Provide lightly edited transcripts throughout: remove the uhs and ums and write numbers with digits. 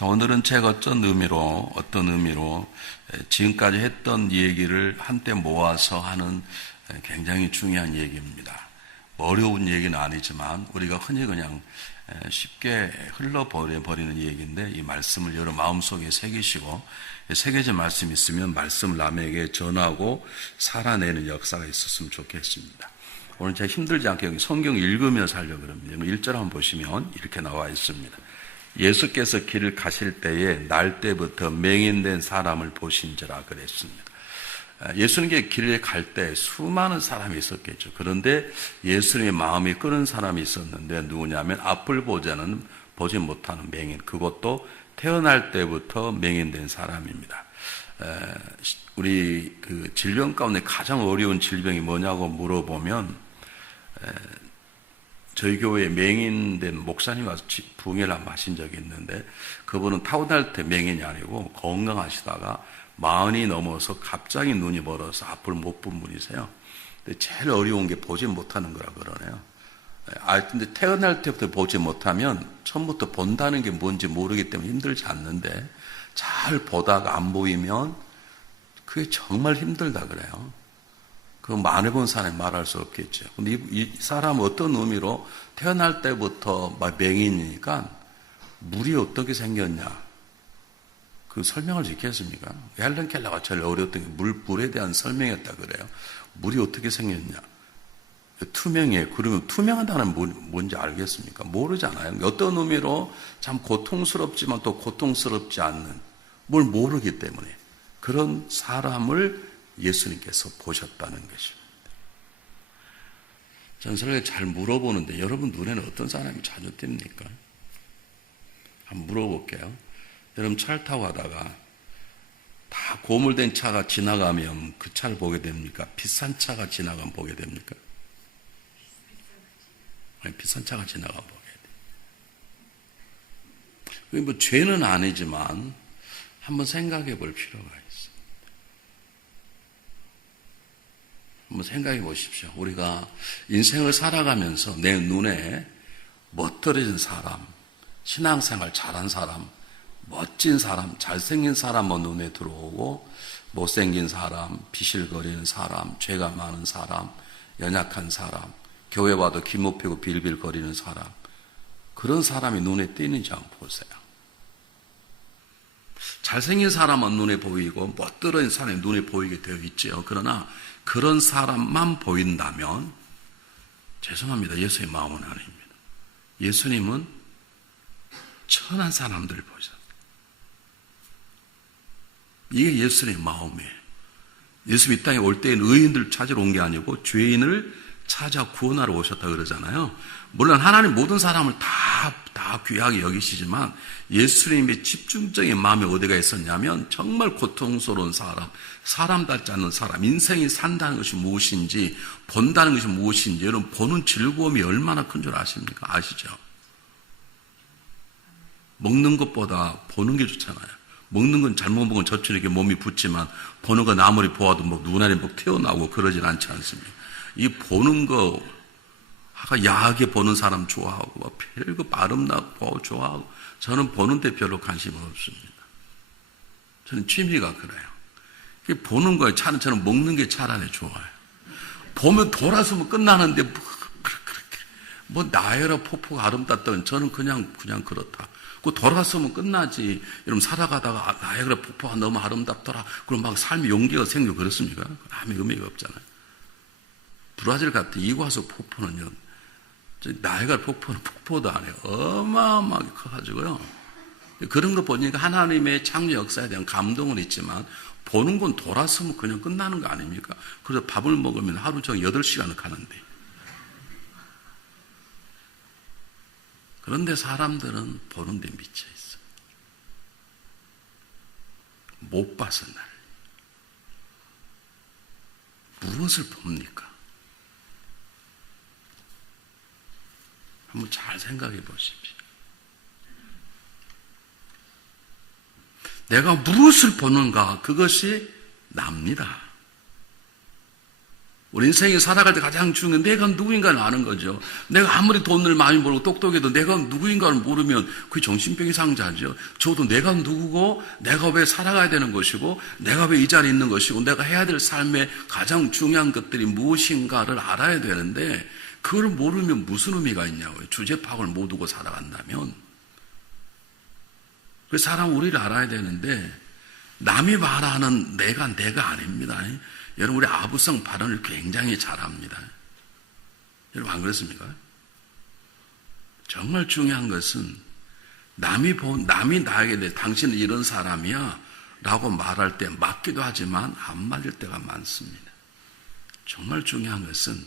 자, 오늘은 제가 어떤 의미로 지금까지 했던 얘기를 한때 모아서 하는 굉장히 중요한 얘기입니다. 어려운 얘기는 아니지만 우리가 흔히 그냥 쉽게 흘러버리는 얘기인데, 이 말씀을 여러 마음속에 새기시고 새겨진 말씀이 있으면 말씀을 남에게 전하고 살아내는 역사가 있었으면 좋겠습니다. 오늘 제가 힘들지 않게 여기 성경 읽으며 살려고 합니다. 1절 한번 보시면 이렇게 나와 있습니다. 예수께서 길을 가실 때에 날 때부터 맹인된 사람을 보신지라 그랬습니다. 예수님께 길을 갈 때 수많은 사람이 있었겠죠. 그런데 예수님의 마음이 끄는 사람이 있었는데 누구냐면 앞을 보지 못하는 맹인, 그것도 태어날 때부터 맹인된 사람입니다. 우리 그 질병 가운데 가장 어려운 질병이 뭐냐고 물어보면 저희 교회에 맹인된 목사님 와서 부흥회를 한번 하신 적이 있는데, 그분은 타고날 때 맹인이 아니고 건강하시다가 40이 넘어서 갑자기 눈이 멀어서 앞을 못 본 분이세요. 근데 제일 어려운 게 보지 못하는 거라 그러네요. 근데 태어날 때부터 보지 못하면 처음부터 본다는 게 뭔지 모르기 때문에 힘들지 않는데, 잘 보다가 안 보이면 그게 정말 힘들다 그래요. 그 많이 본 사람이 말할 수 없겠죠. 근데 이 사람은 어떤 의미로 태어날 때부터 막 맹인이니까 물이 어떻게 생겼냐, 그 설명을 짓겠습니까? 헬렌 켈러가 제일 어려웠던 게 물에 대한 설명이었다 그래요. 물이 어떻게 생겼냐? 투명해. 그러면 투명하다는 뭔지 알겠습니까? 모르잖아요. 어떤 의미로 참 고통스럽지만 또 고통스럽지 않는, 뭘 모르기 때문에 그런 사람을 예수님께서 보셨다는 것입니다. 저는 설교 잘 물어보는데 여러분 눈에는 어떤 사람이 자주 띕니까? 한번 물어볼게요. 여러분 차를 타고 가다가 다 고물된 차가 지나가면 그 차를 보게 됩니까? 비싼 차가 지나가면 보게 됩니까? 아니, 비싼 차가 지나가면 보게 돼요. 뭐 죄는 아니지만 한번 생각해 볼 필요가 있어요. 한번 생각해 보십시오. 우리가 인생을 살아가면서 내 눈에 멋들어진 사람, 신앙생활 잘한 사람, 멋진 사람, 잘생긴 사람은 눈에 들어오고, 못생긴 사람, 비실거리는 사람, 죄가 많은 사람, 연약한 사람, 교회 와도 기못 피고 빌빌거리는 사람, 그런 사람이 눈에 띄는지 한번 보세요. 잘생긴 사람은 눈에 보이고 멋들어진 사람이 눈에 보이게 되어 있죠. 그러나 그런 사람만 보인다면 죄송합니다. 예수의 마음은 아닙니다. 예수님은 천한 사람들을 보셨어요. 이게 예수님의 마음이에요. 예수님 이 땅에 올 때는 의인들 찾으러 온 게 아니고 죄인을 찾아 구원하러 오셨다 그러잖아요. 물론 하나님 모든 사람을 다 귀하게 여기시지만 예수님의 집중적인 마음이 어디가 있었냐면 정말 고통스러운 사람답지 않는 사람, 인생이 산다는 것이 무엇인지, 본다는 것이 무엇인지, 여러분 보는 즐거움이 얼마나 큰 줄 아십니까? 아시죠? 먹는 것보다 보는 게 좋잖아요. 먹는 건 잘못 먹으면 저처럼 이렇게 몸이 붓지만 보는 건 아무리 보아도 뭐 눈알이 뭐 튀어나오고 그러진 않지 않습니까? 이 보는 거, 야하게 보는 사람 좋아하고, 별거 아름답고 좋아하고, 저는 보는데 별로 관심 없습니다. 저는 취미가 그래요. 보는 거에 저는 먹는 게 차라리 좋아요. 보면 돌아서면 끝나는데, 뭐 나이아가라 폭포가 아름답다면 저는 그냥 그렇다. 그 돌아서면 끝나지. 여러분 살아가다가 나이아가라 폭포가 너무 아름답더라. 그럼 막 삶의 용기가 생기고 그렇습니까? 아무 의미가 없잖아요. 브라질 같은 이과수 폭포는요, 나이아가라 폭포는 폭포도 아니에요. 어마어마하게 커가지고요. 그런 거 보니까 하나님의 창조 역사에 대한 감동은 있지만 보는 건 돌아서면 그냥 끝나는 거 아닙니까? 그래서 밥을 먹으면 하루 종일 8시간을 가는데. 그런데 사람들은 보는 데 미쳐 있어요. 못 봐서 무엇을 봅니까? 한번 잘 생각해 보십시오. 내가 무엇을 보는가, 그것이 납니다. 우리 인생에 살아갈 때 가장 중요한 내가 누구인가를 아는 거죠. 내가 아무리 돈을 많이 벌고 똑똑해도 내가 누구인가를 모르면 그게 정신병이 상자죠. 저도 내가 누구고 내가 왜 살아가야 되는 것이고 내가 왜 이 자리에 있는 것이고 내가 해야 될 삶의 가장 중요한 것들이 무엇인가를 알아야 되는데 그걸 모르면 무슨 의미가 있냐고요. 주제 파악을 못 두고 살아간다면. 그래서 사람 우리를 알아야 되는데 남이 말하는 내가 아닙니다. 여러분 우리 아부성 발언을 굉장히 잘합니다. 여러분 안 그렇습니까? 정말 중요한 것은 남이 나에게 대해 당신은 이런 사람이야 라고 말할 때 맞기도 하지만 안 맞을 때가 많습니다. 정말 중요한 것은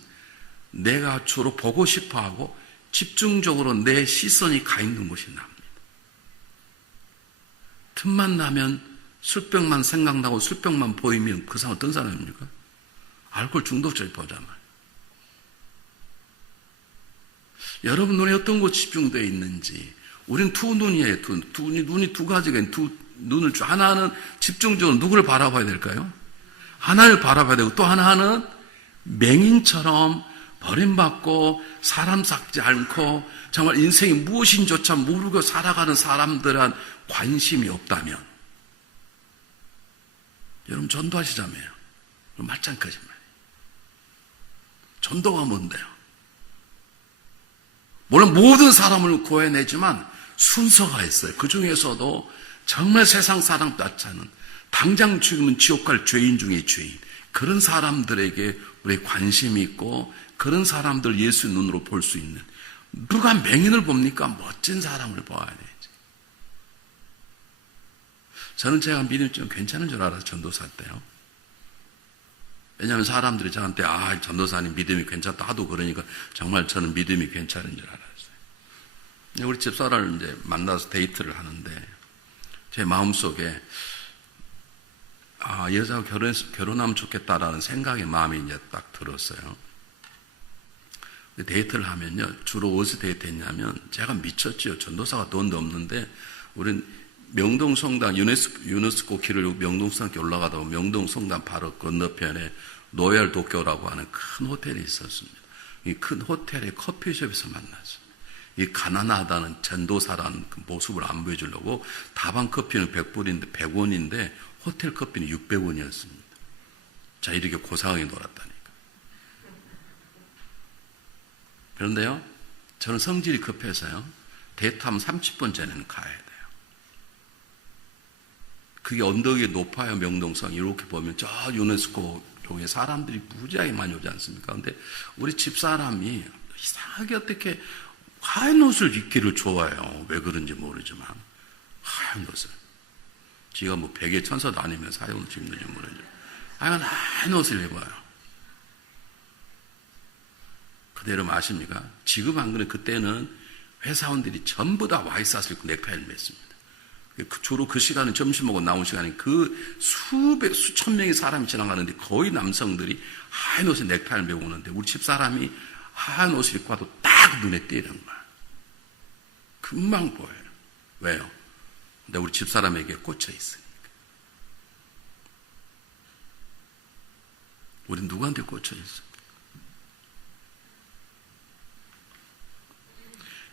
내가 주로 보고 싶어하고 집중적으로 내 시선이 가 있는 곳이 납니다. 틈만 나면 술병만 생각나고 술병만 보이면 그 사람 어떤 사람입니까? 알코올 중독자에 보잖아요. 여러분 눈에 어떤 곳 집중되어 있는지. 우린 두 눈이에요. 눈이 두 가지가 있는 두 눈을 하나는 집중적으로 누구를 바라봐야 될까요? 하나를 바라봐야 되고 또 하나는 맹인처럼 버림받고 사람 삭지 않고 정말 인생이 무엇인조차 모르고 살아가는 사람들한 관심이 없다면 여러분 전도하시자며요. 말짱 거짓말. 전도가 뭔데요? 물론 모든 사람을 구해내지만 순서가 있어요. 그 중에서도 정말 세상 사람 같지 않은 당장 죽으면 지옥 갈 죄인 중에 죄인 그런 사람들에게 우리 관심이 있고 그런 사람들 예수 눈으로 볼 수 있는 누가 맹인을 봅니까? 멋진 사람을 봐야 되지. 저는 제가 믿음이 좀 괜찮은 줄 알아서 전도사 때요. 왜냐하면 사람들이 저한테 전도사님 믿음이 괜찮다 하도 그러니까 정말 저는 믿음이 괜찮은 줄 알았어요. 우리 집사람을 이제 만나서 데이트를 하는데 제 마음속에 여자가 결혼하면 좋겠다라는 생각이 마음에 이제 딱 들었어요. 데이트를 하면요 주로 어디서 데이트했냐면 제가 미쳤지요. 전도사가 돈도 없는데 우린 명동성당 유네스코 길을 명동성당에 올라가다 보면 명동성당 바로 건너편에 노얄 도쿄라고 하는 큰 호텔이 있었습니다. 이 큰 호텔의 커피숍에서 만났어요. 이 가난하다는 전도사라는 그 모습을 안 보여주려고 다방 커피는 100원인데 호텔 커피는 600원이었습니다. 자 이렇게 고상하게 놀았다니까. 그런데요 저는 성질이 급해서요 데이트하면 30분 전에는 가야 돼요. 그게 언덕이 높아요. 명동성 이렇게 보면 저 유네스코 쪽에 사람들이 무지하게 많이 오지 않습니까? 근데 우리 집사람이 이상하게 어떻게 하얀 옷을 입기를 좋아해요. 왜 그런지 모르지만 하얀 옷을 지가 뭐 베개 천사도 아니면서 하얀 옷을 입는지 모르죠. 하얀 옷을 입어요. 그대로 아십니까? 지금 안 그래. 그때는 회사원들이 전부 다 와이셔츠를 입고 넥타이를 맸습니다. 주로 그 시간은 점심 먹고 나온 시간에 그 수천 명의 사람이 지나가는데 거의 남성들이 하얀 옷에 넥타이를 메고 오는데 우리 집사람이 하얀 옷을 입고 와도 딱 눈에 띄는 거야. 금방 보여요. 왜요? 근데 우리 집사람에게 꽂혀 있으니까. 우린 누구한테 꽂혀 있어?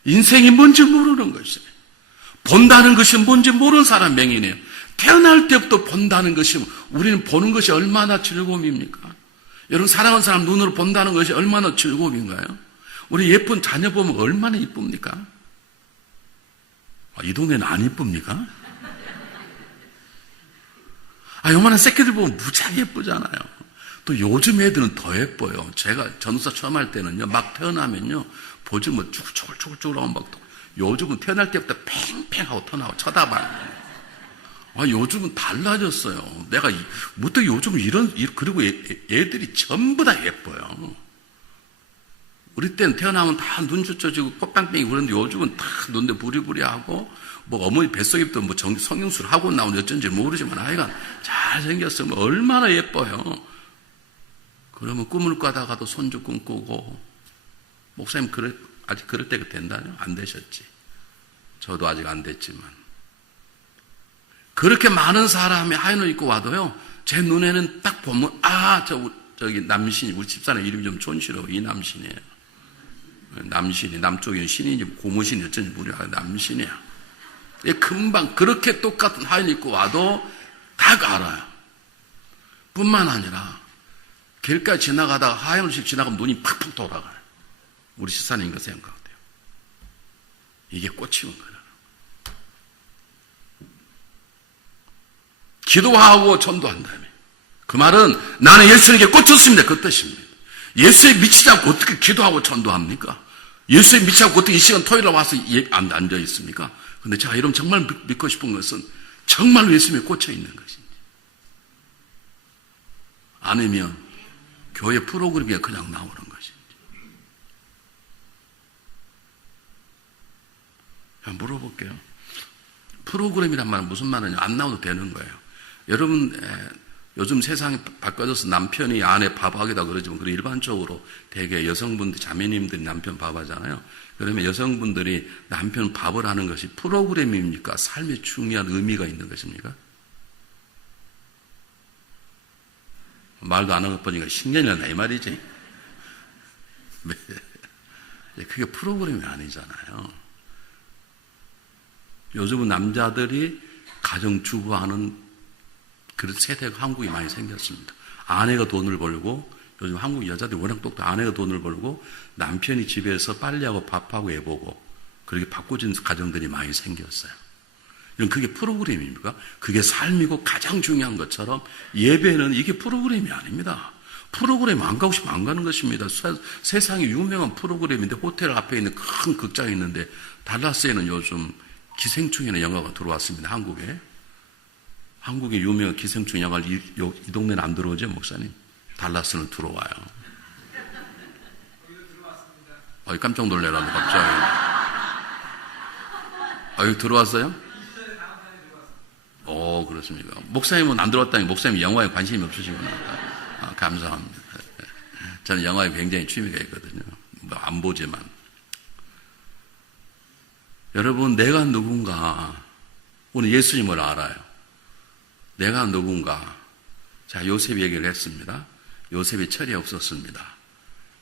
인생이 뭔지 모르는 것이에요. 본다는 것이 뭔지 모르는 사람 맹인이에요. 태어날 때부터 본다는 것이 우리는 보는 것이 얼마나 즐거움입니까? 여러분 사랑하는 사람 눈으로 본다는 것이 얼마나 즐거움인가요? 우리 예쁜 자녀 보면 얼마나 이쁩니까? 이 동네는 안 이쁩니까? 요만한 새끼들 보면 무지하게 예쁘잖아요. 또 요즘 애들은 더 예뻐요. 제가 전도사 처음 할 때는요 막 태어나면요 보지 뭐 쭈글쭈글 하고 막 요즘은 태어날 때부터 팽팽하고 터나고 쳐다봐요. 요즘은 달라졌어요. 내가 무엇도 요즘 그리고 애들이 전부 다 예뻐요. 우리 때는 태어나면 다 눈 쭈쪄지고 꽃빵빵이 그런데 요즘은 다 눈에 부리부리하고 뭐 어머니 뱃속에부터 뭐 성형수를 하고 나온 어쩐지 모르지만 하여간 잘생겼으면 얼마나 예뻐요. 그러면 꿈을 꿔다가도 손주 꿈꾸고 목사님 아직 그럴 때가 된다요? 안 되셨지. 저도 아직 안 됐지만. 그렇게 많은 사람이 하얀 옷 입고 와도요, 제 눈에는 딱 보면, 저기 남신이, 우리 집사람 이름이 좀 촌스러워. 이남신이에요. 남신이, 남쪽에 신인지 고무신이 어쩐지 모르겠어요. 남신이야. 금방 그렇게 똑같은 하얀 입고 와도 다 알아요. 뿐만 아니라 길가에 지나가다가 하얀 옷이 지나가면 눈이 팍팍 돌아가요. 우리 집사님인가 생각돼요. 이게 꽂히는 거예요. 기도하고 전도한다며. 그 말은 나는 예수님께 꽂혔습니다. 그 뜻입니다. 예수에 미치지 않고 어떻게 기도하고 전도합니까? 예수에 미치지 않고 어떻게 이 시간 토요일에 와서 앉아 있습니까? 근데 제가 여러분 정말 믿고 싶은 것은 정말 예수님에 꽂혀 있는 것인지, 아니면 교회 프로그램이 그냥 나오는 것인지. 물어볼게요. 프로그램이란 말은 무슨 말이냐? 안 나와도 되는 거예요. 여러분, 요즘 세상이 바꿔져서 남편이 아내 밥하기다 그러지만, 그리고 일반적으로 대개 여성분들, 자매님들이 남편 밥하잖아요. 그러면 여성분들이 남편 밥을 하는 것이 프로그램입니까? 삶에 중요한 의미가 있는 것입니까? 말도 안 하고 보니까 10년이 났나 이 말이지. 그게 프로그램이 아니잖아요. 요즘은 남자들이 가정주부하는 그런 세대가 한국에 많이 생겼습니다. 아내가 돈을 벌고, 요즘 한국 여자들이 워낙 똑똑해. 아내가 돈을 벌고 남편이 집에서 빨래하고 밥하고 애보고 그렇게 바꿔진 가정들이 많이 생겼어요. 그게 프로그램입니까? 그게 삶이고 가장 중요한 것처럼 예배는 이게 프로그램이 아닙니다. 프로그램 안 가고 싶으면 안 가는 것입니다. 세상에 유명한 프로그램인데, 호텔 앞에 있는 큰 극장이 있는데, 달라스에는 요즘 기생충이라는 영화가 들어왔습니다. 한국에 유명한 기생충 영화를 이 동네는 안 들어오죠, 목사님? 달라스는 들어와요. 깜짝 놀래라, 갑자기. 여기 들어왔어요? 그렇습니까? 목사님은 안 들어왔다니, 목사님 영화에 관심이 없으시구나. 감사합니다. 저는 영화에 굉장히 취미가 있거든요. 안 보지만. 여러분, 내가 누군가, 오늘 예수님을 알아요. 내가 누군가. 자, 요셉 얘기를 했습니다. 요셉이 철이 없었습니다.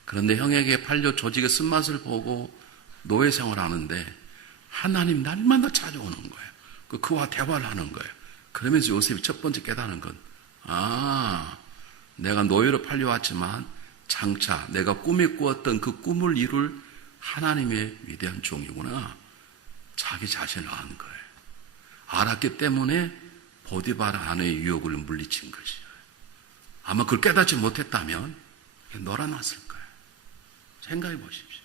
그런데 형에게 팔려 조직의 쓴맛을 보고 노예 생활하는데 하나님 날마다 찾아오는 거예요. 그와 대화를 하는 거예요. 그러면서 요셉이 첫 번째 깨달은 건, 내가 노예로 팔려왔지만 장차 내가 꿈에 꾸었던 그 꿈을 이룰 하나님의 위대한 종이구나. 자기 자신을 아는 거예요. 알았기 때문에 보디바라 아내의 유혹을 물리친 것이에요. 아마 그걸 깨닫지 못했다면 놀아났을 거예요. 생각해 보십시오.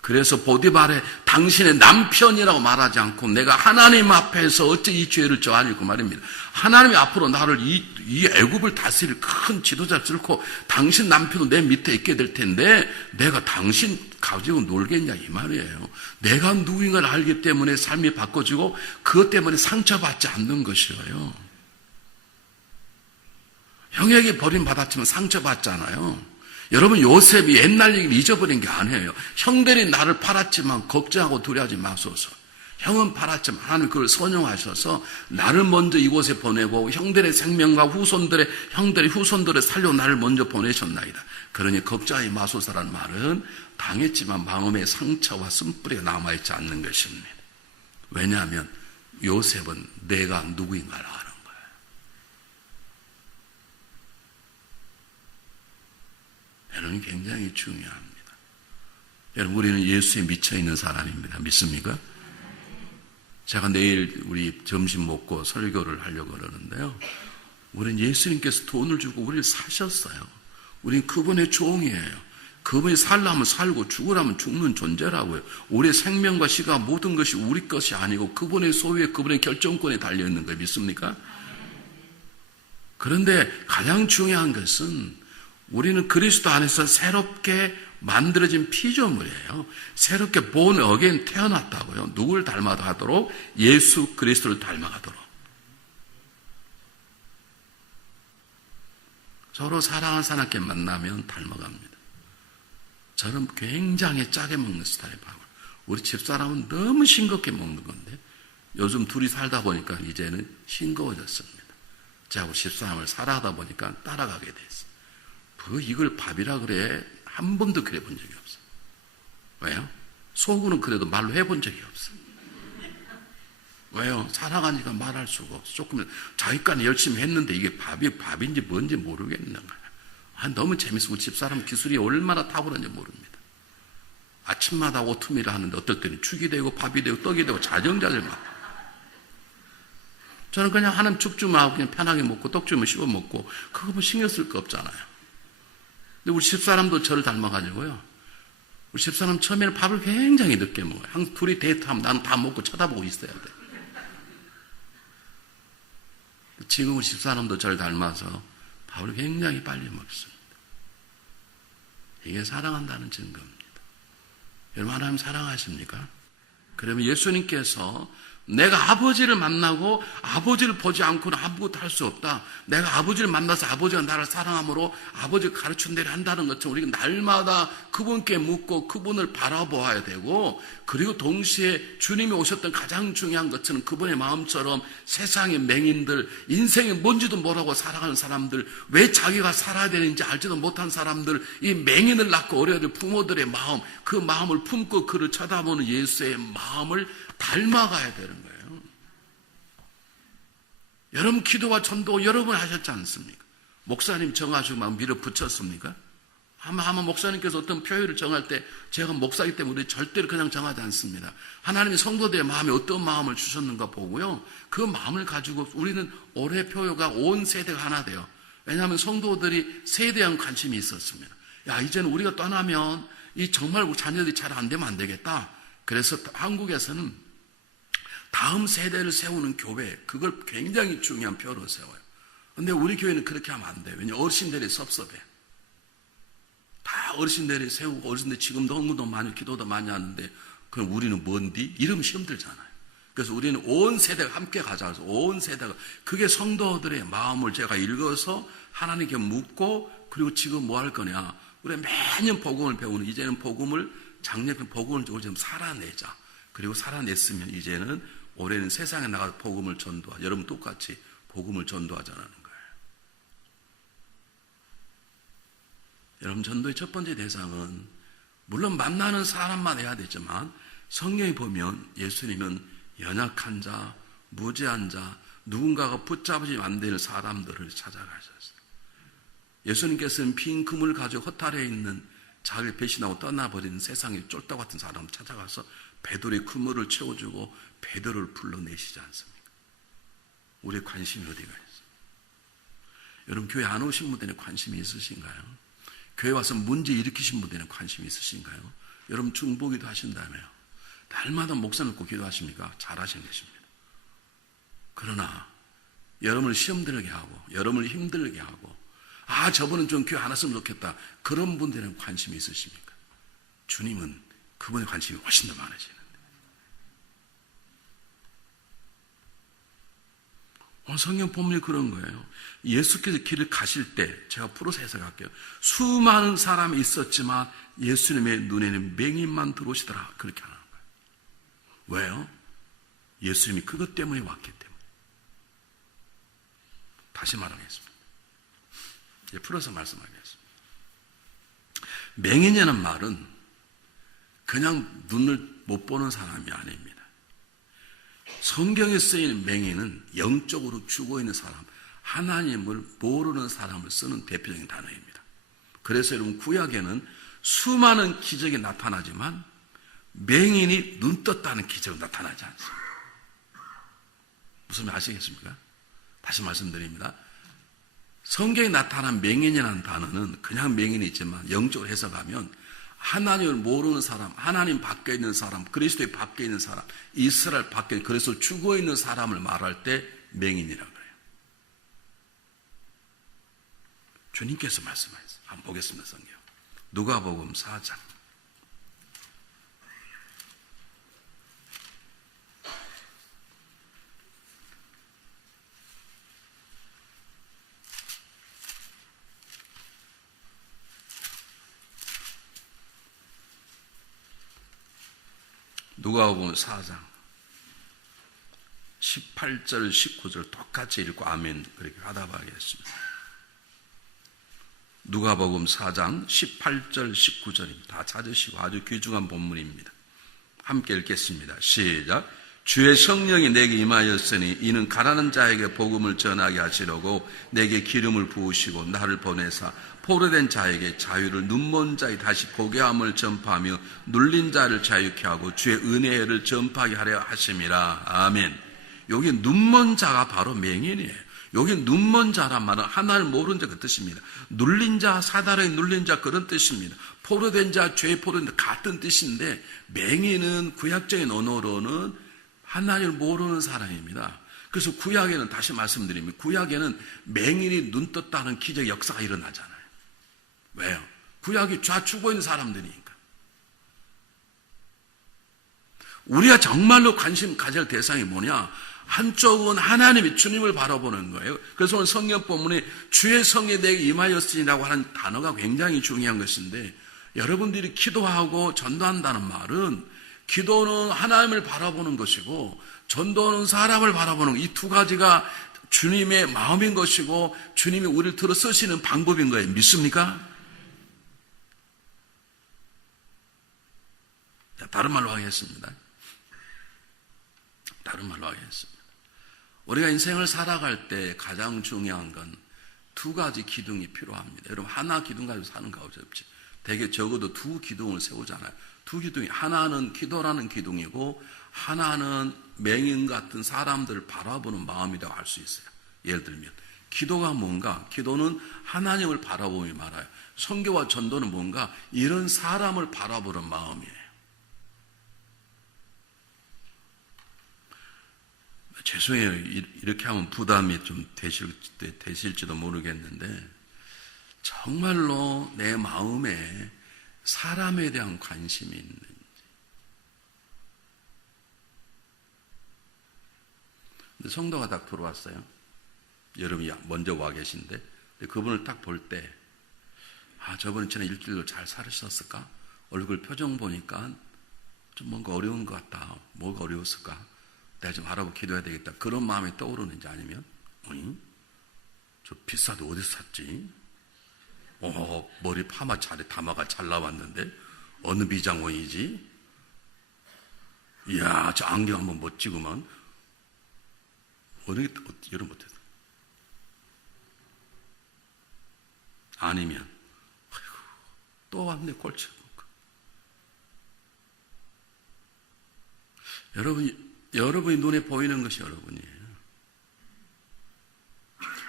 그래서 보디발에 당신의 남편이라고 말하지 않고 내가 하나님 앞에서 어찌 이 죄를 져하니 그 말입니다. 하나님이 앞으로 나를 이 애굽을 다스릴 큰 지도자를 쓸고 당신 남편도 내 밑에 있게 될 텐데 내가 당신 가지고 놀겠냐 이 말이에요. 내가 누구인가를 알기 때문에 삶이 바꿔지고 그것 때문에 상처받지 않는 것이에요. 형에게 버림받았지만 상처받잖아요. 여러분, 요셉이 옛날 얘기를 잊어버린 게 아니에요. 형들이 나를 팔았지만 걱정하고 두려워하지 마소서. 형은 팔았지만 하나님 그걸 선용하셔서 나를 먼저 이곳에 보내고 형들의 생명과 형들의 후손들을 살려 나를 먼저 보내셨나이다. 그러니 걱정하지 마소서라는 말은 당했지만 마음의 상처와 쓴뿌리가 남아있지 않는 것입니다. 왜냐하면 요셉은 내가 누구인가를 알아. 여러분, 굉장히 중요합니다. 여러분, 우리는 예수에 미쳐있는 사람입니다. 믿습니까? 제가 내일 우리 점심 먹고 설교를 하려고 그러는데요. 우리는 예수님께서 돈을 주고 우리를 사셨어요. 우리는 그분의 종이에요. 그분이 살려면 살고 죽으라면 죽는 존재라고요. 우리의 생명과 시가 모든 것이 우리 것이 아니고 그분의 소유에 그분의 결정권에 달려있는 거예요. 믿습니까? 그런데 가장 중요한 것은 우리는 그리스도 안에서 새롭게 만들어진 피조물이에요. 새롭게 born again 태어났다고요. 누구를 닮아가도록? 예수 그리스도를 닮아가도록. 서로 사랑하는 사람께 만나면 닮아갑니다. 저는 굉장히 짜게 먹는 스타일 밥을. 우리 집사람은 너무 싱겁게 먹는 건데 요즘 둘이 살다 보니까 이제는 싱거워졌습니다. 제가 우리 집사람을 사랑하다 보니까 따라가게 됐어요. 이걸 밥이라 그래? 한 번도 그래 본 적이 없어. 왜요? 속으로는 그래도 말로 해본 적이 없어. 왜요? 살아가니까 말할 수가 없어. 조금 자기까지 열심히 했는데 이게 밥인지 뭔지 모르겠는 거야. 너무 재밌어. 우리 집사람 기술이 얼마나 탁월한지 모릅니다. 아침마다 오트밀을 하는데 어떨 때는 죽이 되고 밥이 되고 떡이 되고 자정자정 막. 저는 그냥 하나님 죽 주면 하고 그냥 편하게 먹고 떡 주면 씹어 먹고 그거 뭐 신경 쓸 거 없잖아요. 근데 우리 집사람도 저를 닮아가지고요. 우리 집사람 처음에는 밥을 굉장히 늦게 먹어요. 항상 둘이 데이트하면 나는 다 먹고 쳐다보고 있어야 돼. 지금 우리 집사람도 저를 닮아서 밥을 굉장히 빨리 먹습니다. 이게 사랑한다는 증거입니다. 여러분 하나님 사랑하십니까? 그러면 예수님께서 내가 아버지를 만나고 아버지를 보지 않고는 아무것도 할 수 없다. 내가 아버지를 만나서 아버지가 나를 사랑함으로 아버지가 가르친 대로 한다는 것처럼 우리가 날마다 그분께 묻고 그분을 바라보아야 되고 그리고 동시에 주님이 오셨던 가장 중요한 것은 그분의 마음처럼 세상의 맹인들 인생이 뭔지도 모르고 살아가는 사람들 왜 자기가 살아야 되는지 알지도 못한 사람들 이 맹인을 낳고 어려야 될 부모들의 마음 그 마음을 품고 그를 쳐다보는 예수의 마음을 닮아가야 되는 거예요. 여러분 기도와 전도 여러 번 하셨지 않습니까? 목사님 정하시고 막 밀어붙였습니까? 아마 목사님께서 어떤 표현을 정할 때 제가 목사이기 때문에 우리 절대로 그냥 정하지 않습니다. 하나님이 성도들의 마음에 어떤 마음을 주셨는가 보고요. 그 마음을 가지고 우리는 올해 표효가 온 세대가 하나 돼요. 왜냐하면 성도들이 세대한 관심이 있었습니다. 야 이제는 우리가 떠나면 이 정말 우리 자녀들이 잘 안 되면 안 되겠다. 그래서 한국에서는 다음 세대를 세우는 교회, 그걸 굉장히 중요한 표로 세워요. 근데 우리 교회는 그렇게 하면 안 돼요. 왜냐하면 어르신들이 섭섭해. 다 어르신들이 세우고, 어르신들 지금 너무도 많이, 기도도 많이 하는데, 그럼 우리는 뭔디? 이러면 힘들잖아요. 그래서 우리는 온 세대가 함께 가자. 그래서 온 세대가, 그게 성도들의 마음을 제가 읽어서 하나님께 묻고, 그리고 지금 뭐 할 거냐. 우리 매년 복음을 배우는, 이제는 작년에 복음을 좀 살아내자. 그리고 살아냈으면 이제는 올해는 세상에 나가서 복음을 전도하자. 여러분 똑같이 복음을 전도하자는 거예요. 여러분 전도의 첫 번째 대상은 물론 만나는 사람만 해야 되지만 성경에 보면 예수님은 연약한 자, 무죄한 자, 누군가가 붙잡으지 안 되는 사람들을 찾아가셨어요. 예수님께서는 빈 그물 가지고 허탈해 있는 자기를 배신하고 떠나버린 세상의 쫄딱 같은 사람을 찾아가서 베드로의 그물을 채워주고 베드로를 불러내시지 않습니까? 우리의 관심이 어디가 있어요? 여러분 교회 안 오신 분들에게 관심이 있으신가요? 교회 와서 문제 일으키신 분들에게 관심이 있으신가요? 여러분 중보기도 하신다며요. 날마다 목사 놓고 기도하십니까? 잘하시는 것입니다. 그러나 여러분을 시험 들게 하고 여러분을 힘들게 하고 저분은 좀 교회 안 왔으면 좋겠다. 그런 분들에는 관심이 있으십니까? 주님은 그분의 관심이 훨씬 더 많으시는데. 성경 본문이 그런 거예요. 예수께서 길을 가실 때 제가 풀어서 해석할게요. 수많은 사람이 있었지만 예수님의 눈에는 맹인만 들어오시더라. 그렇게 하는 거예요. 왜요? 예수님이 그것 때문에 왔기 때문에. 다시 말하겠습니다. 이제 풀어서 말씀하겠습니다. 맹인이라는 말은 그냥 눈을 못 보는 사람이 아닙니다. 성경에 쓰이는 맹인은 영적으로 죽어있는 사람, 하나님을 모르는 사람을 쓰는 대표적인 단어입니다. 그래서 여러분 구약에는 수많은 기적이 나타나지만 맹인이 눈 떴다는 기적은 나타나지 않습니다. 무슨 말 아시겠습니까? 다시 말씀드립니다. 성경에 나타난 맹인이라는 단어는 그냥 맹인이 있지만 영적으로 해석하면 하나님을 모르는 사람, 하나님 밖에 있는 사람, 그리스도의 밖에 있는 사람, 이스라엘 밖에 그래서 죽어있는 사람을 말할 때 맹인이라고 그래요. 주님께서 말씀하셨어요. 한번 보겠습니다. 성경 누가복음 4장 누가복음 4장 18절 19절 똑같이 읽고 아멘 그렇게 하다 봐야겠습니다. 누가복음 4장 18절 19절입니다. 다 찾으시고 아주 귀중한 본문입니다. 함께 읽겠습니다. 시작. 주의 성령이 내게 임하였으니 이는 가난한 자에게 복음을 전하게 하시려고 내게 기름을 부으시고 나를 보내사 포로된 자에게 자유를, 눈먼 자의 다시 보게 함을 전파하며 눌린 자를 자유케 하고 주의 은혜를 전파하게 하려 하심이라. 아멘. 여기 눈먼 자가 바로 맹인이에요. 여기 눈먼 자란 말은 하나를 모르는 자 그 뜻입니다. 눌린 자, 사단에 눌린 자 그런 뜻입니다. 포로된 자, 죄의 포로된 자 같은 뜻인데 맹인은 구약적인 언어로는 하나님을 모르는 사람입니다. 그래서 구약에는 다시 말씀드립니다. 구약에는 맹인이 눈 떴다는 기적 역사가 일어나잖아요. 왜요? 구약이 좌추고 있는 사람들이니까. 우리가 정말로 관심 가질 대상이 뭐냐? 한쪽은 하나님이 주님을 바라보는 거예요. 그래서 오늘 성경 본문에 주의 성에 내게 임하였으니라고 하는 단어가 굉장히 중요한 것인데, 여러분들이 기도하고 전도한다는 말은 기도는 하나님을 바라보는 것이고 전도는 사람을 바라보는 이 두 가지가 주님의 마음인 것이고 주님이 우리를 들어 쓰시는 방법인 거예요. 믿습니까? 다른 말로 하겠습니다. 우리가 인생을 살아갈 때 가장 중요한 건 두 가지 기둥이 필요합니다. 여러분, 하나 기둥 가지고 사는 거 어렵지. 대개 적어도 두 기둥을 세우잖아요. 두 기둥이, 하나는 기도라는 기둥이고 하나는 맹인 같은 사람들을 바라보는 마음이라고 할 수 있어요. 예를 들면 기도가 뭔가? 기도는 하나님을 바라보며 말아요. 선교와 전도는 뭔가? 이런 사람을 바라보는 마음이에요. 죄송해요. 이렇게 하면 부담이 좀 되실지도 모르겠는데 정말로 내 마음에 사람에 대한 관심이 있는지. 근데 성도가 딱 들어왔어요. 여러분이 먼저 와 계신데 그분을 딱 볼 때 저분은 지난 일주일로 잘 살으셨을까? 얼굴 표정 보니까 좀 뭔가 어려운 것 같다. 뭐가 어려웠을까? 내가 좀 알아보고 기도해야 되겠다. 그런 마음이 떠오르는지, 아니면 저 비싸도 어디서 샀지? 머리 파마 다마가 잘 나왔는데 어느 미장원이지? 이야, 저 안경 한번 멋지구만. 어느 게 여름 못해서. 아니면 또 왔네, 꼴찌. 여러분이 눈에 보이는 것이 여러분이에요.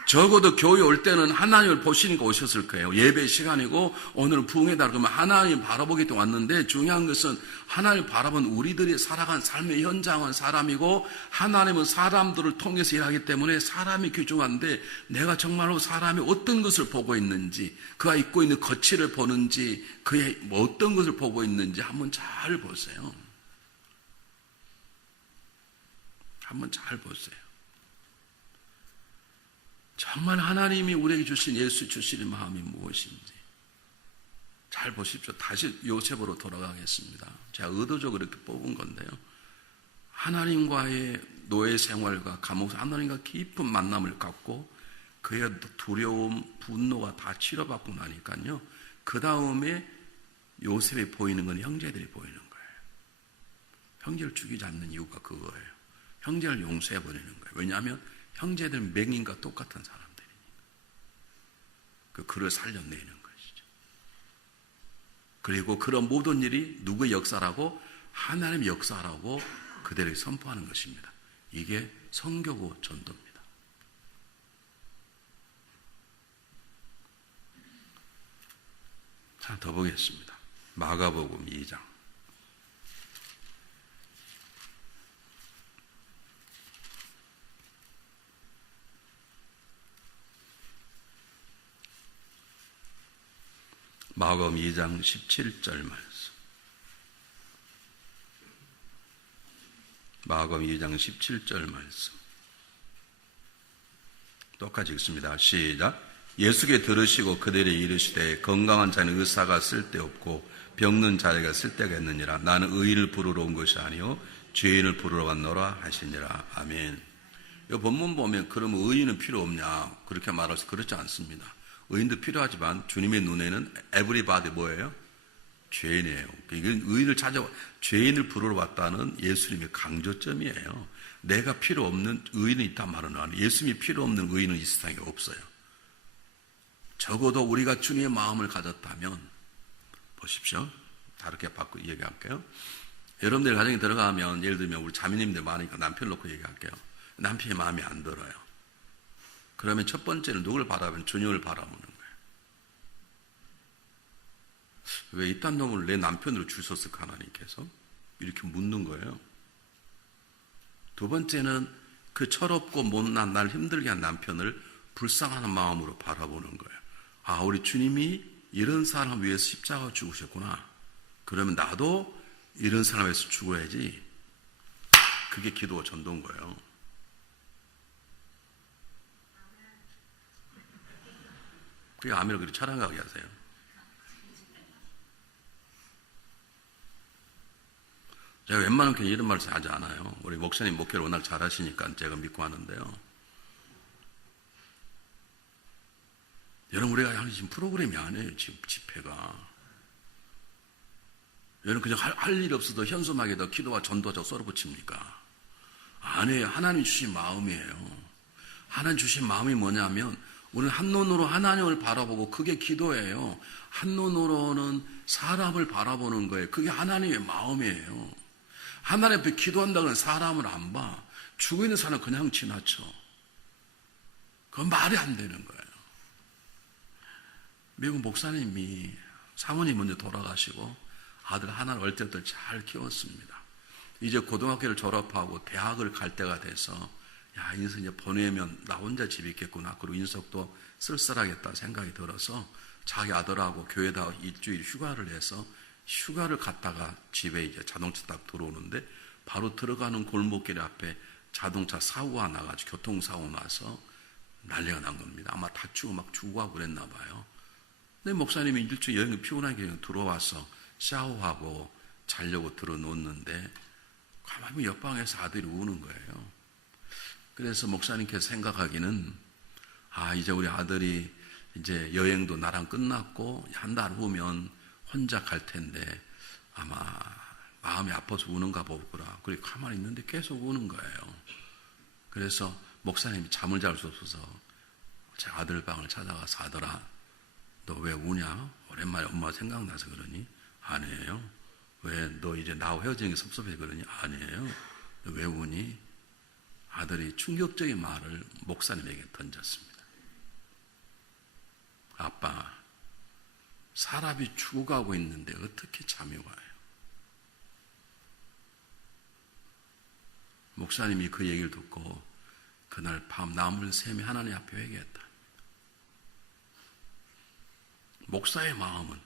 적어도 교회 올 때는 하나님을 보시니까 오셨을 거예요. 예배 시간이고 오늘은 부흥회다 그러면 하나님 바라보기 때문에 왔는데, 중요한 것은 하나님을 바라본 우리들이 살아간 삶의 현장은 사람이고 하나님은 사람들을 통해서 일하기 때문에 사람이 귀중한데, 내가 정말로 사람이 어떤 것을 보고 있는지, 그가 입고 있는 거치를 보는지, 그의 어떤 것을 보고 있는지 한번 잘 보세요. 한번 잘 보세요. 정말 하나님이 우리에게 주신, 예수 주시는 마음이 무엇인지 잘 보십시오. 다시 요셉으로 돌아가겠습니다. 제가 의도적으로 이렇게 뽑은 건데요. 하나님과의 노예 생활과 감옥에서 하나님과 깊은 만남을 갖고 그의 두려움, 분노가 다 치료받고 나니까요. 그 다음에 요셉이 보이는 건 형제들이 보이는 거예요. 형제를 죽이지 않는 이유가 그거예요. 형제를 용서해버리는 거예요. 왜냐하면 형제들은 맹인과 똑같은 사람들이니까. 그를 살려내는 것이죠. 그리고 그런 모든 일이 누구의 역사라고? 하나님의 역사라고 그들에게 선포하는 것입니다. 이게 선교고 전도입니다. 자, 더 보겠습니다. 마가복음 2장. 마가복음 2장 17절 말씀. 마가복음 2장 17절 말씀. 똑같이 읽습니다. 시작. 예수께 들으시고 그들이 이르시되 건강한 자는 의사가 쓸데없고 병든 자에게 쓸데가 있느니라. 나는 의인을 부르러 온 것이 아니요 죄인을 부르러 왔노라 하시니라. 아멘. 이 본문 보면 그러면 의인은 필요 없냐 그렇게 말해서 그렇지 않습니다. 의인도 필요하지만 주님의 눈에는 everybody 뭐예요? 죄인이에요. 이건 의인을 죄인을 부르러 왔다는 예수님의 강조점이에요. 내가 필요 없는 의인은 있단 말은 아니에요. 예수님이 필요 없는 의인은 이 세상에 없어요. 적어도 우리가 주님의 마음을 가졌다면, 보십시오. 다르게 바꿔 얘기할게요. 여러분들 가정에 들어가면, 예를 들면 우리 자매님들 많으니까 남편 놓고 얘기할게요. 남편이 마음에 안 들어요. 그러면 첫 번째는 누굴 바라보면 주님을 바라보는 거예요. 왜 이딴 놈을 내 남편으로 주셨을까 하나님께서? 이렇게 묻는 거예요. 두 번째는 그 철없고 못난 날 힘들게 한 남편을 불쌍한 마음으로 바라보는 거예요. 아, 우리 주님이 이런 사람 위해서 십자가 죽으셨구나. 그러면 나도 이런 사람 위해서 죽어야지. 그게 기도가 전도인 거예요. 그게 아멘을 그렇게 찬양하게 하세요. 제가 웬만하면 그냥 이런 말을 하지 않아요. 우리 목사님 목회를 워낙 잘하시니까 제가 믿고 하는데요. 여러분, 우리가 하는 지금 프로그램이 아니에요. 지금 집회가. 여러분, 그냥 할 일 없어도 현수막에다 기도와 전도자 썰어 붙입니까? 아니에요. 하나님 주신 마음이에요. 하나님 주신 마음이 뭐냐면, 우리는 한눈으로 하나님을 바라보고 그게 기도예요. 한눈으로는 사람을 바라보는 거예요. 그게 하나님의 마음이에요. 하나님 앞에 기도한다고는 사람을 안 봐. 죽어 있는 사람은 그냥 지나쳐. 그건 말이 안 되는 거예요. 미국 목사님이 사모님 먼저 돌아가시고 아들 하나를 어릴 때부터 잘 키웠습니다. 이제 고등학교를 졸업하고 대학을 갈 때가 돼서 야, 인석 이제 보내면 나 혼자 집에 있겠구나. 그리고 인석도 쓸쓸하겠다 생각이 들어서 자기 아들하고 교회에다 일주일 휴가를 해서 휴가를 갔다가 집에 이제 자동차 딱 들어오는데 바로 들어가는 골목길 앞에 자동차 사고가 나가지고 교통사고 나서 난리가 난 겁니다. 아마 다치고 막 죽어가고 그랬나 봐요. 근데 목사님이 일주일 여행을 피곤하게 그냥 들어와서 샤워하고 자려고 들어놓는데 가만히 옆방에서 아들이 우는 거예요. 그래서 목사님께서 생각하기는 이제 우리 아들이 이제 여행도 나랑 끝났고 한 달 후면 혼자 갈 텐데 아마 마음이 아파서 우는가 보구나. 그리고 가만히 있는데 계속 우는 거예요. 그래서 목사님이 잠을 잘 수 없어서 제 아들 방을 찾아가서 아들아, 너 왜 우냐? 오랜만에 엄마 생각나서 그러니? 아니에요. 왜 너 이제 나하고 헤어지는 게 섭섭해서 그러니? 아니에요. 너 왜 우니? 아들이 충격적인 말을 목사님에게 던졌습니다. 아빠, 사람이 죽어가고 있는데 어떻게 잠이 와요? 목사님이 그 얘기를 듣고 그날 밤 남을 샘이 하나님 앞에 회개했다. 목사의 마음은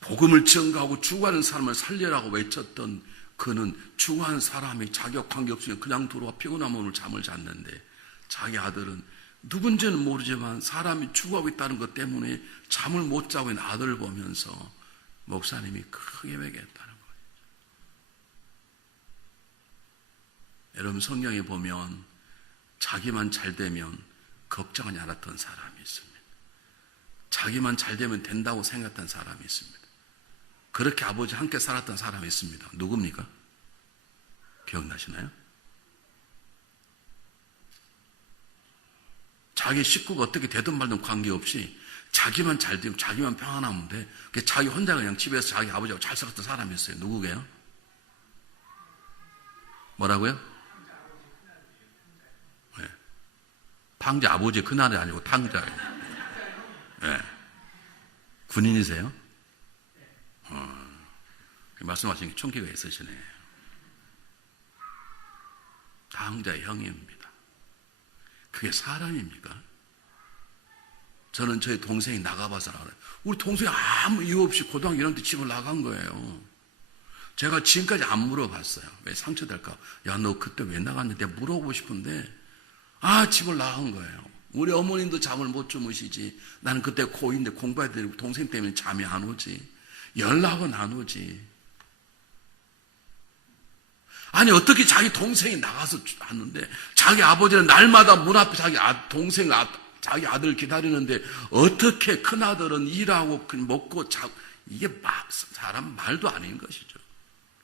복음을 증거하고 죽어가는 사람을 살리라고 외쳤던 그는 죽어가는 사람이 자기와 관계없이 그냥 들어와 피곤하면 오늘 잠을 잤는데 자기 아들은 누군지는 모르지만 사람이 죽어가고 있다는 것 때문에 잠을 못 자고 있는 아들을 보면서 목사님이 크게 회개했다는 거예요. 여러분, 성경에 보면 자기만 잘 되면 걱정하지 않았던 사람이 있습니다. 자기만 잘 되면 된다고 생각했던 사람이 있습니다. 그렇게 아버지 함께 살았던 사람이 있습니다. 누굽니까? 기억나시나요? 자기 식구가 어떻게 되든 말든 관계없이 자기만 잘 되면 자기만 평안하면 돼. 자기 혼자 그냥 집에서 자기 아버지하고 잘 살았던 사람이 있어요. 누구게요? 뭐라고요? 네. 탕자 아버지 그날이 아니고 탕자예요. 네. 군인이세요? 말씀하신 게 총기가 있으시네. 탕자의 형입니다. 그게 사람입니까? 저는 저희 동생이 나가봐서 알아요. 우리 동생이 아무 이유 없이 고등학교 1학년 때 집을 나간 거예요. 제가 지금까지 안 물어봤어요. 왜 상처될까? 야, 너 그때 왜 나갔는데 물어보고 싶은데 집을 나간 거예요. 우리 어머님도 잠을 못 주무시지. 나는 그때 고2인데 공부해야 되고 동생 때문에 잠이 안 오지. 연락은 안 오지. 아니, 어떻게 자기 동생이 나가서 왔는데 자기 아버지는 날마다 문 앞에 자기 동생을 자기 아들 기다리는데 어떻게 큰아들은 일하고 먹고 자고, 이게 사람 말도 아닌 것이죠.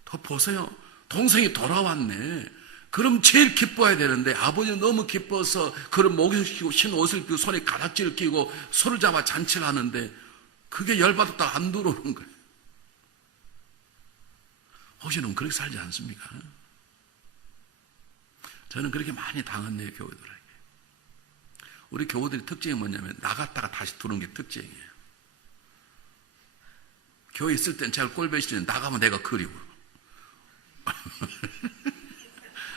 더 보세요. 동생이 돌아왔네. 그럼 제일 기뻐해야 되는데 아버지는 너무 기뻐서 그런 목욕시키고 흰 옷을 입고 손에 가락지를 끼고 손을 잡아 잔치를 하는데 그게 열받았다가 안 들어오는 거예요. 혹시 는 그렇게 살지 않습니까? 저는 그렇게 많이 당했네요, 교우들에게. 우리 교우들의 특징이 뭐냐면 나갔다가 다시 들어오는 게 특징이에요. 교회 있을 땐 제가 꼴배시는데 나가면 내가 그리워.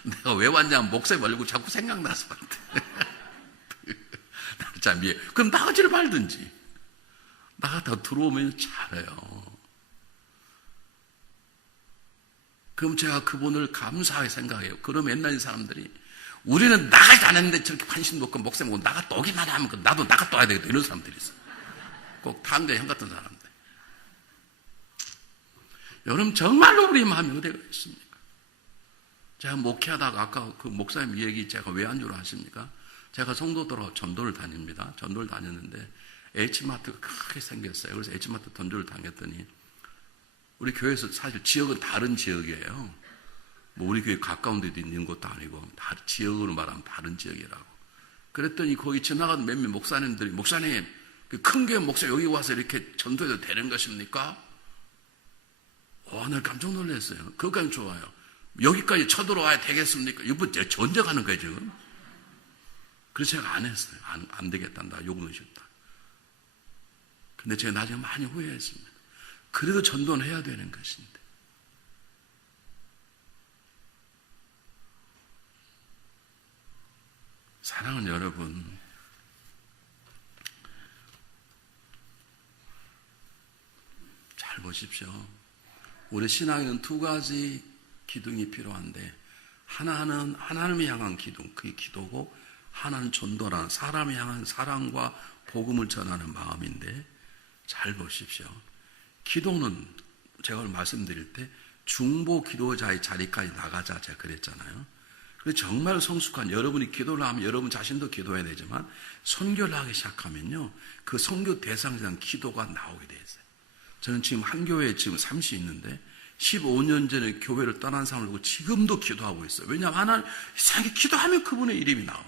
내가 왜 왔냐면 목사님 얼굴 자꾸 생각나서 왔대. 참 이해. 그럼 나가지를 말든지. 나갔다가 들어오면 잘해요. 그럼 제가 그분을 감사하게 생각해요. 그럼 옛날 사람들이 우리는 나가지 않았는데 저렇게 관심 놓고 목사님 보고 나갔다 오기만 하면 나도 나갔다 와야 되겠다 이런 사람들이 있어요. 꼭 탕자에 형 같은 사람들. 여러분 정말로 우리 마음이 어디가 있습니까? 제가 목회하다가 아까 그 목사님 얘기 제가 왜 안 주로 하십니까? 제가 성도들하고 전도를 다닙니다. 전도를 다녔는데 H마트가 크게 생겼어요. 그래서 H마트 전도를 다녔더니 우리 교회에서 사실 지역은 다른 지역이에요. 뭐 우리 교회 가까운 데도 있는 것도 아니고 지역으로 말하면 다른 지역이라고. 그랬더니 거기 지나가던 몇몇 목사님들이 목사님 그 큰 교회 목사 여기 와서 이렇게 전도해도 되는 것입니까? 나 깜짝 놀랐어요. 그것까지 좋아요. 여기까지 쳐들어와야 되겠습니까? 이거 전쟁하는 거예요 지금. 그래서 제가 안 했어요. 안 되겠단다. 욕을 하셨다. 근데 제가 나중에 많이 후회했습니다. 그래도 전도는 해야 되는 것인데. 사랑하는 여러분, 잘 보십시오. 우리 신앙에는 두 가지 기둥이 필요한데 하나는 하나님을 향한 기둥, 그게 기도고 하나는 전도라는 사람을 향한 사랑과 복음을 전하는 마음인데 잘 보십시오. 기도는 제가 말씀드릴 때 중보 기도자의 자리까지 나가자 제가 그랬잖아요. 그래서 정말 성숙한 여러분이 기도를 하면 여러분 자신도 기도해야 되지만 선교를 하기 시작하면요 그 선교 대상에 대한 기도가 나오게 돼 있어요. 저는 지금 한 교회에 지금 30 있는데 15년 전에 교회를 떠난 사람을 보고 지금도 기도하고 있어요. 왜냐하면 하나님 이상하게 기도하면 그분의 이름이 나와요.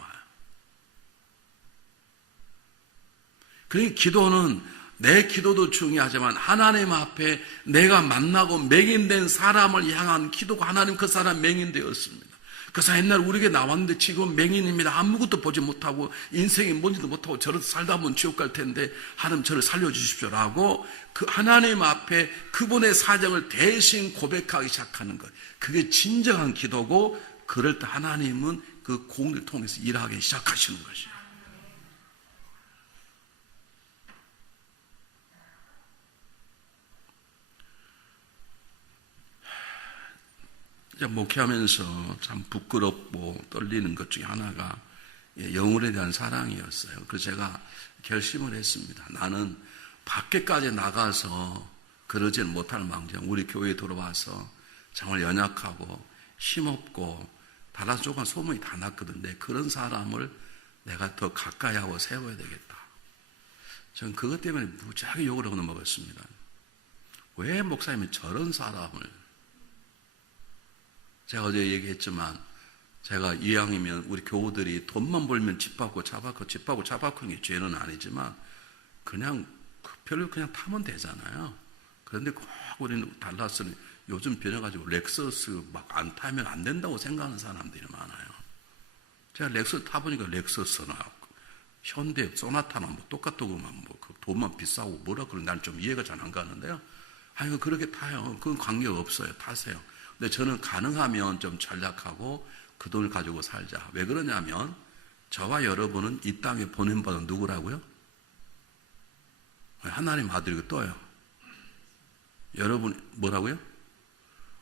그러니까 기도는 내 기도도 중요하지만 하나님 앞에 내가 만나고 맹인된 사람을 향한 기도가 하나님 그 사람 맹인되었습니다. 그 사람 옛날 우리에게 나왔는데 지금 맹인입니다. 아무것도 보지 못하고 인생이 뭔지도 못하고 저렇게 살다 보면 지옥 갈 텐데 하나님 저를 살려주십시오라고 그 하나님 앞에 그분의 사정을 대신 고백하기 시작하는 것. 그게 진정한 기도고 그럴 때 하나님은 그 공을 통해서 일하기 시작하시는 것이에요. 목회하면서 참 부끄럽고 떨리는 것 중에 하나가 영혼에 대한 사랑이었어요. 그래서 제가 결심을 했습니다. 나는 밖에까지 나가서 그러지는 못할 망정 우리 교회에 들어와서 정말 연약하고 힘없고 다른 쪽은 소문이 다 났거든요. 그런 사람을 내가 더 가까이 하고 세워야 되겠다. 저는 그것 때문에 무지하게 욕을 하고 넘어갔습니다. 왜 목사님이 저런 사람을 제가 어제 얘기했지만 제가 이왕이면 우리 교우들이 돈만 벌면 집 받고 차 받고 집 받고 차 받고 게 죄는 아니지만 그냥 별로 그냥 타면 되잖아요. 그런데 꼭 우리는 달라스는 요즘 변해가지고 렉서스 막 안 타면 안 된다고 생각하는 사람들이 많아요. 제가 렉서스 타보니까 렉서스나 현대 소나타나 뭐 똑같더구만 뭐 그 돈만 비싸고 뭐라 그런 난 좀 이해가 잘 안 가는데요. 아니 그렇게 타요. 그건 관계 없어요. 타세요. 근데 저는 가능하면 좀 전략하고 그 돈을 가지고 살자. 왜 그러냐면 저와 여러분은 이 땅에 보낸받은 누구라고요? 하나님 아들이고 또요. 여러분 뭐라고요?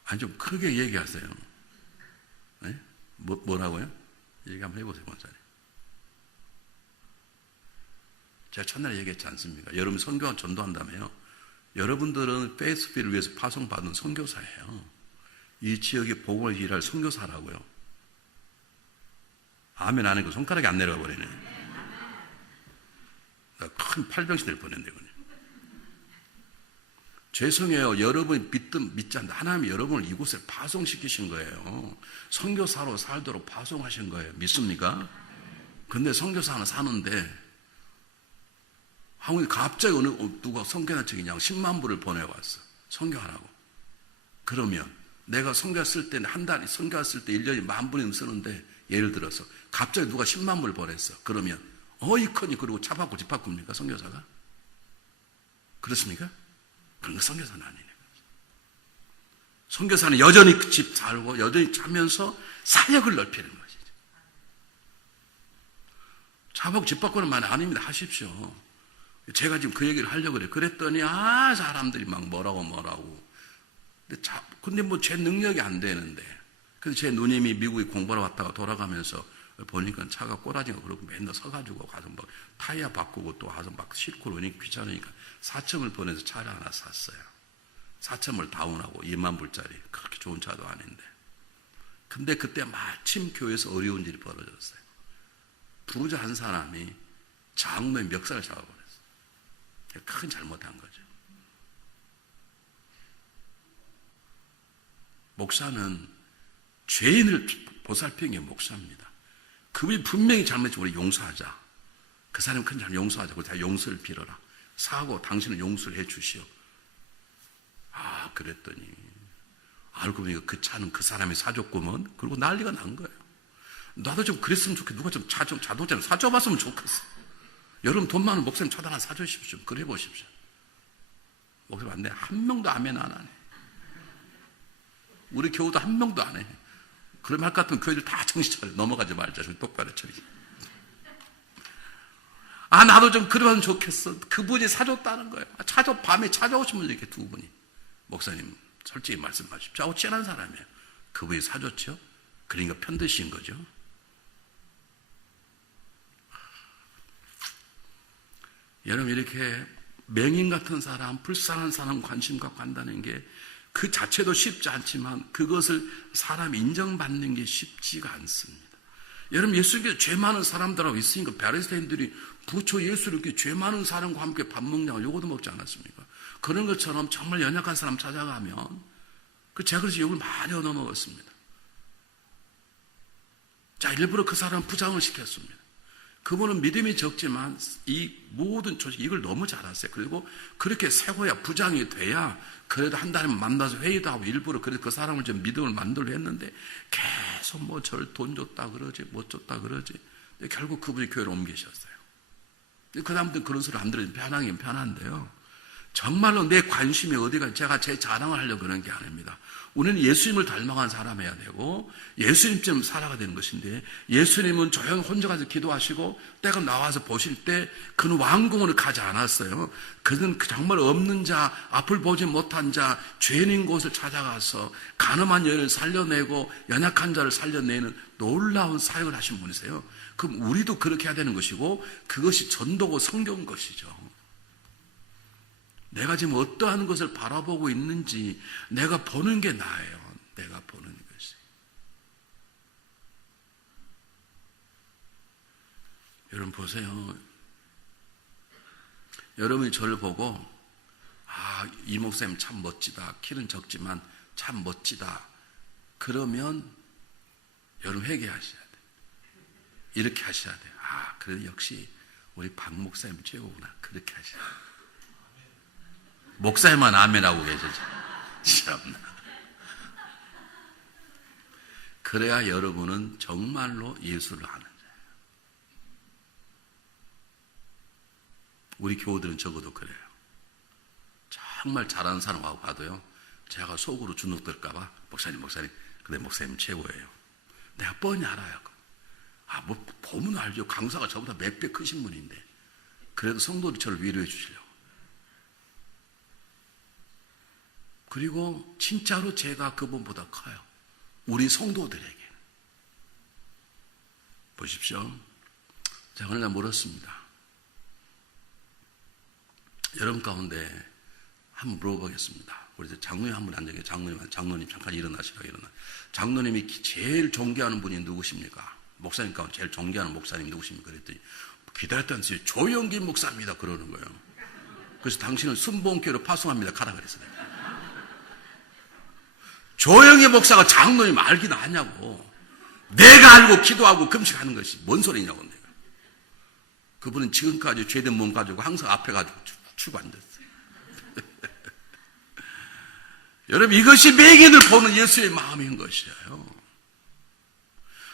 아니 좀 크게 얘기하세요. 네? 뭐라고요? 얘기 한번 해보세요. 원장님. 제가 첫날에 얘기했지 않습니까? 여러분 선교와 전도한다며요. 여러분들은 페이스피를 위해서 파송받은 선교사예요. 이 지역에 복음을 일할 선교사라고요. 아멘 안 하니까 손가락이 안 내려가 버리네. 큰 팔병시 될 뻔했네요. 죄송해요. 여러분이 믿든 믿지 않든 하나님이 여러분을 이곳에 파송시키신 거예요. 선교사로 살도록 파송하신 거예요. 믿습니까? 근데 선교사는 사는데 갑자기 누가 선교한 척이 그냥 10만 불을 보내왔어. 선교하라고. 그러면 내가 선교했을 때 한 달에 선교했을 때 1년에 10,000불이면 쓰는데 예를 들어서 갑자기 누가 10만 불 보냈어. 그러면 어이커니 그리고 차 바꾸고 집 바꿉니까? 선교사가? 그렇습니까? 그런 거 선교사는 아니네. 선교사는 여전히 집 살고 여전히 자면서 사역을 넓히는 것이죠. 차 바꾸고 집 바꾸는 말이 아닙니다. 하십시오. 제가 지금 그 얘기를 하려고 그래요. 그랬더니 사람들이 막 뭐라고 근데 뭐 제 능력이 안 되는데. 그래서 제 누님이 미국에 공부하러 왔다가 돌아가면서 보니까 차가 꼬라지가 그러고 맨날 서가지고 가서 막 타이어 바꾸고 또 가서 막 싣고 그러니 귀찮으니까 4첨을 보내서 차를 하나 샀어요. 4첨을 다운하고 2만 불짜리. 그렇게 좋은 차도 아닌데. 근데 그때 마침 교회에서 어려운 일이 벌어졌어요. 부르자 한 사람이 장로의 멱살을 잡아버렸어요. 큰 잘못한 거죠. 목사는 죄인을 보살피는 게 목사입니다. 그분이 분명히 잘못했지만 우리 용서하자. 그 사람 큰 잘못 용서하자. 그리고 다 용서를 빌어라. 사고 당신은 용서를 해 주시오. 그랬더니 알고 보니까 그 차는 그 사람이 사줬구먼. 그리고 난리가 난 거예요. 나도 좀 그랬으면 좋겠어. 누가 좀 자동차를 사줘봤으면 좋겠어. 여러분 돈 많은 목사님 차도 하나 사주십시오. 그래 보십시오. 목사님 안 돼. 한 명도 아멘 안 하네. 우리 교우도 한 명도 안 해. 그럼 할 것 같으면 교회들 다 정신 차려. 넘어가지 말자. 좀 똑바로 차리. 나도 좀 그러면 좋겠어. 그분이 사줬다는 거예요. 밤에 찾아오신 분이 이렇게 두 분이. 목사님, 솔직히 말씀하십시오. 저하고 친한 사람이에요. 그분이 사줬죠? 그러니까 편드신 거죠. 여러분, 이렇게 맹인 같은 사람, 불쌍한 사람 관심 갖고 한다는 게 그 자체도 쉽지 않지만 그것을 사람이 인정받는 게 쉽지가 않습니다. 여러분, 예수님께서 죄 많은 사람들하고 있으니까 바리새인들이 부처 예수를 이렇게 죄 많은 사람과 함께 밥 먹냐고 요거도 먹지 않았습니까? 그런 것처럼 정말 연약한 사람 찾아가면 제가 그래서 욕을 많이 얻어먹었습니다. 자, 일부러 그 사람 부장을 시켰습니다. 그분은 믿음이 적지만 이 모든 조직 이걸 너무 잘하세요. 그리고 그렇게 세워야 부장이 돼야 그래도 한 달에 만나서 회의도 하고 일부러 그래서 그 사람을 좀 믿음을 만들려 했는데 계속 뭐 절 돈 줬다 그러지 못 줬다 그러지. 결국 그분이 교회로 옮기셨어요. 그 다음부터 그런 소리 안 들으면 편하긴 편한데요. 정말로 내 관심이 어디가 제가 제 자랑을 하려고 그런 게 아닙니다. 우리는 예수님을 닮아간 사람이어야 되고 예수님처럼 살아가 되는 것인데 예수님은 조용히 혼자 가서 기도하시고 때가 나와서 보실 때 그는 왕궁으로 가지 않았어요. 그는 정말 없는 자, 앞을 보지 못한 자, 죄인인 곳을 찾아가서 가늠한 여인을 살려내고 연약한 자를 살려내는 놀라운 사역을 하신 분이세요. 그럼 우리도 그렇게 해야 되는 것이고 그것이 전도고 성경인 것이죠. 내가 지금 어떠한 것을 바라보고 있는지 내가 보는 게 나아요. 내가 보는 것이. 여러분 보세요. 여러분이 저를 보고 이 목사님 참 멋지다. 키는 적지만 참 멋지다. 그러면 여러분 회개하셔야 돼요. 이렇게 하셔야 돼요. 그래 역시 우리 박 목사님 최고구나. 그렇게 하셔야 돼요. 목사님만 아멘하고 계시죠. 참나. 그래야 여러분은 정말로 예수를 아는 자예요. 우리 교우들은 적어도 그래요. 정말 잘하는 사람하고 봐도요. 제가 속으로 주눅들까봐 목사님 근데 목사님 최고예요. 내가 뻔히 알아요. 뭐 보면 알죠. 강사가 저보다 몇 배 크신 분인데 그래도 성도들이 저를 위로해 주시려고. 그리고 진짜로 제가 그분보다 커요. 우리 성도들에게. 보십시오. 제가 어느 날 물었습니다. 여러분 가운데 한번 물어보겠습니다. 우리 장로님 한 분 앉아계세요. 장로님 잠깐 일어나시라고 일어나. 장로님이 제일 존경하는 분이 누구십니까? 목사님 가운데 제일 존경하는 목사님 누구십니까? 그랬더니 기다렸다는 뜻이 조영기 목사입니다 그러는 거예요. 그래서 당신은 순복음교회로 파송합니다 가라 그랬어요. 조영기 목사가 장로님 알긴 아냐고. 내가 알고 기도하고 금식하는 것이 뭔 소리냐고. 내가 그분은 지금까지 죄된 몸 가지고 항상 앞에 가지고 추고 앉았어요. 여러분, 이것이 맹인을 보는 예수의 마음인 것이에요.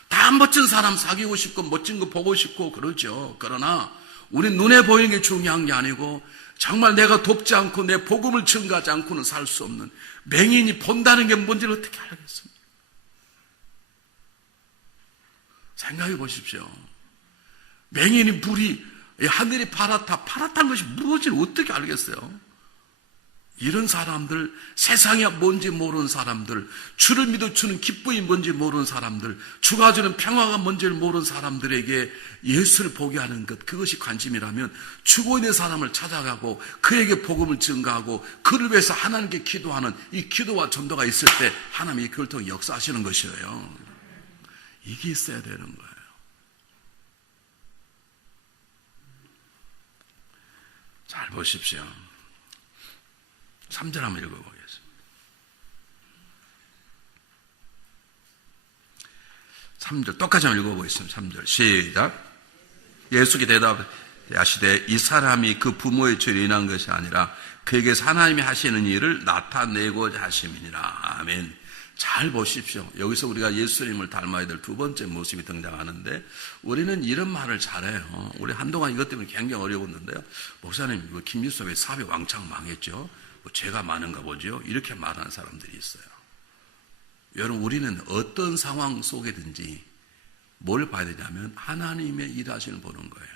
다 멋진 사람 사귀고 싶고 멋진 거 보고 싶고 그러죠. 그러나 우리 눈에 보이는 게 중요한 게 아니고 정말 내가 돕지 않고 내 복음을 증가하지 않고는 살 수 없는 맹인이 본다는 게 뭔지를 어떻게 알겠습니까? 생각해 보십시오. 맹인이 불이 하늘이 파랗다는 것이 무엇인지 어떻게 알겠어요? 이런 사람들, 세상이 뭔지 모르는 사람들, 주를 믿어 주는 기쁨이 뭔지 모르는 사람들, 주가 주는 평화가 뭔지를 모르는 사람들에게 예수를 보게 하는 것, 그것이 관심이라면 죽어 있는 사람을 찾아가고 그에게 복음을 증가하고 그를 위해서 하나님께 기도하는 이 기도와 전도가 있을 때 하나님이 그걸 통해 역사하시는 것이에요. 이게 있어야 되는 거예요. 잘 보십시오. 3절 한번 읽어보겠습니다. 3절 똑같이 한번 읽어보겠습니다. 3절 시작. 예수께 대답하시되 이 사람이 그 부모의 죄로 인한 것이 아니라 그에게서 하나님이 하시는 일을 나타내고자 하심이니라. 아멘. 잘 보십시오. 여기서 우리가 예수님을 닮아야 될 두 번째 모습이 등장하는데 우리는 이런 말을 잘해요. 우리 한동안 이것 때문에 굉장히 어려웠는데요. 목사님, 김일성 왜 사회 왕창 망했죠? 죄가 많은가 보죠? 이렇게 말하는 사람들이 있어요. 여러분, 우리는 어떤 상황 속에든지 뭘 봐야 되냐면 하나님의 일하시는 보는 거예요.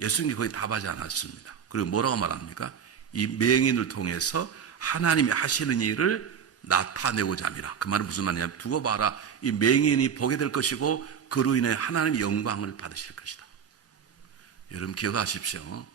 예수님이 거의 답하지 않았습니다. 그리고 뭐라고 말합니까? 이 맹인을 통해서 하나님이 하시는 일을 나타내고자 합니다. 그 말은 무슨 말이냐면 두고 봐라. 이 맹인이 보게 될 것이고 그로 인해 하나님의 영광을 받으실 것이다. 여러분 기억하십시오.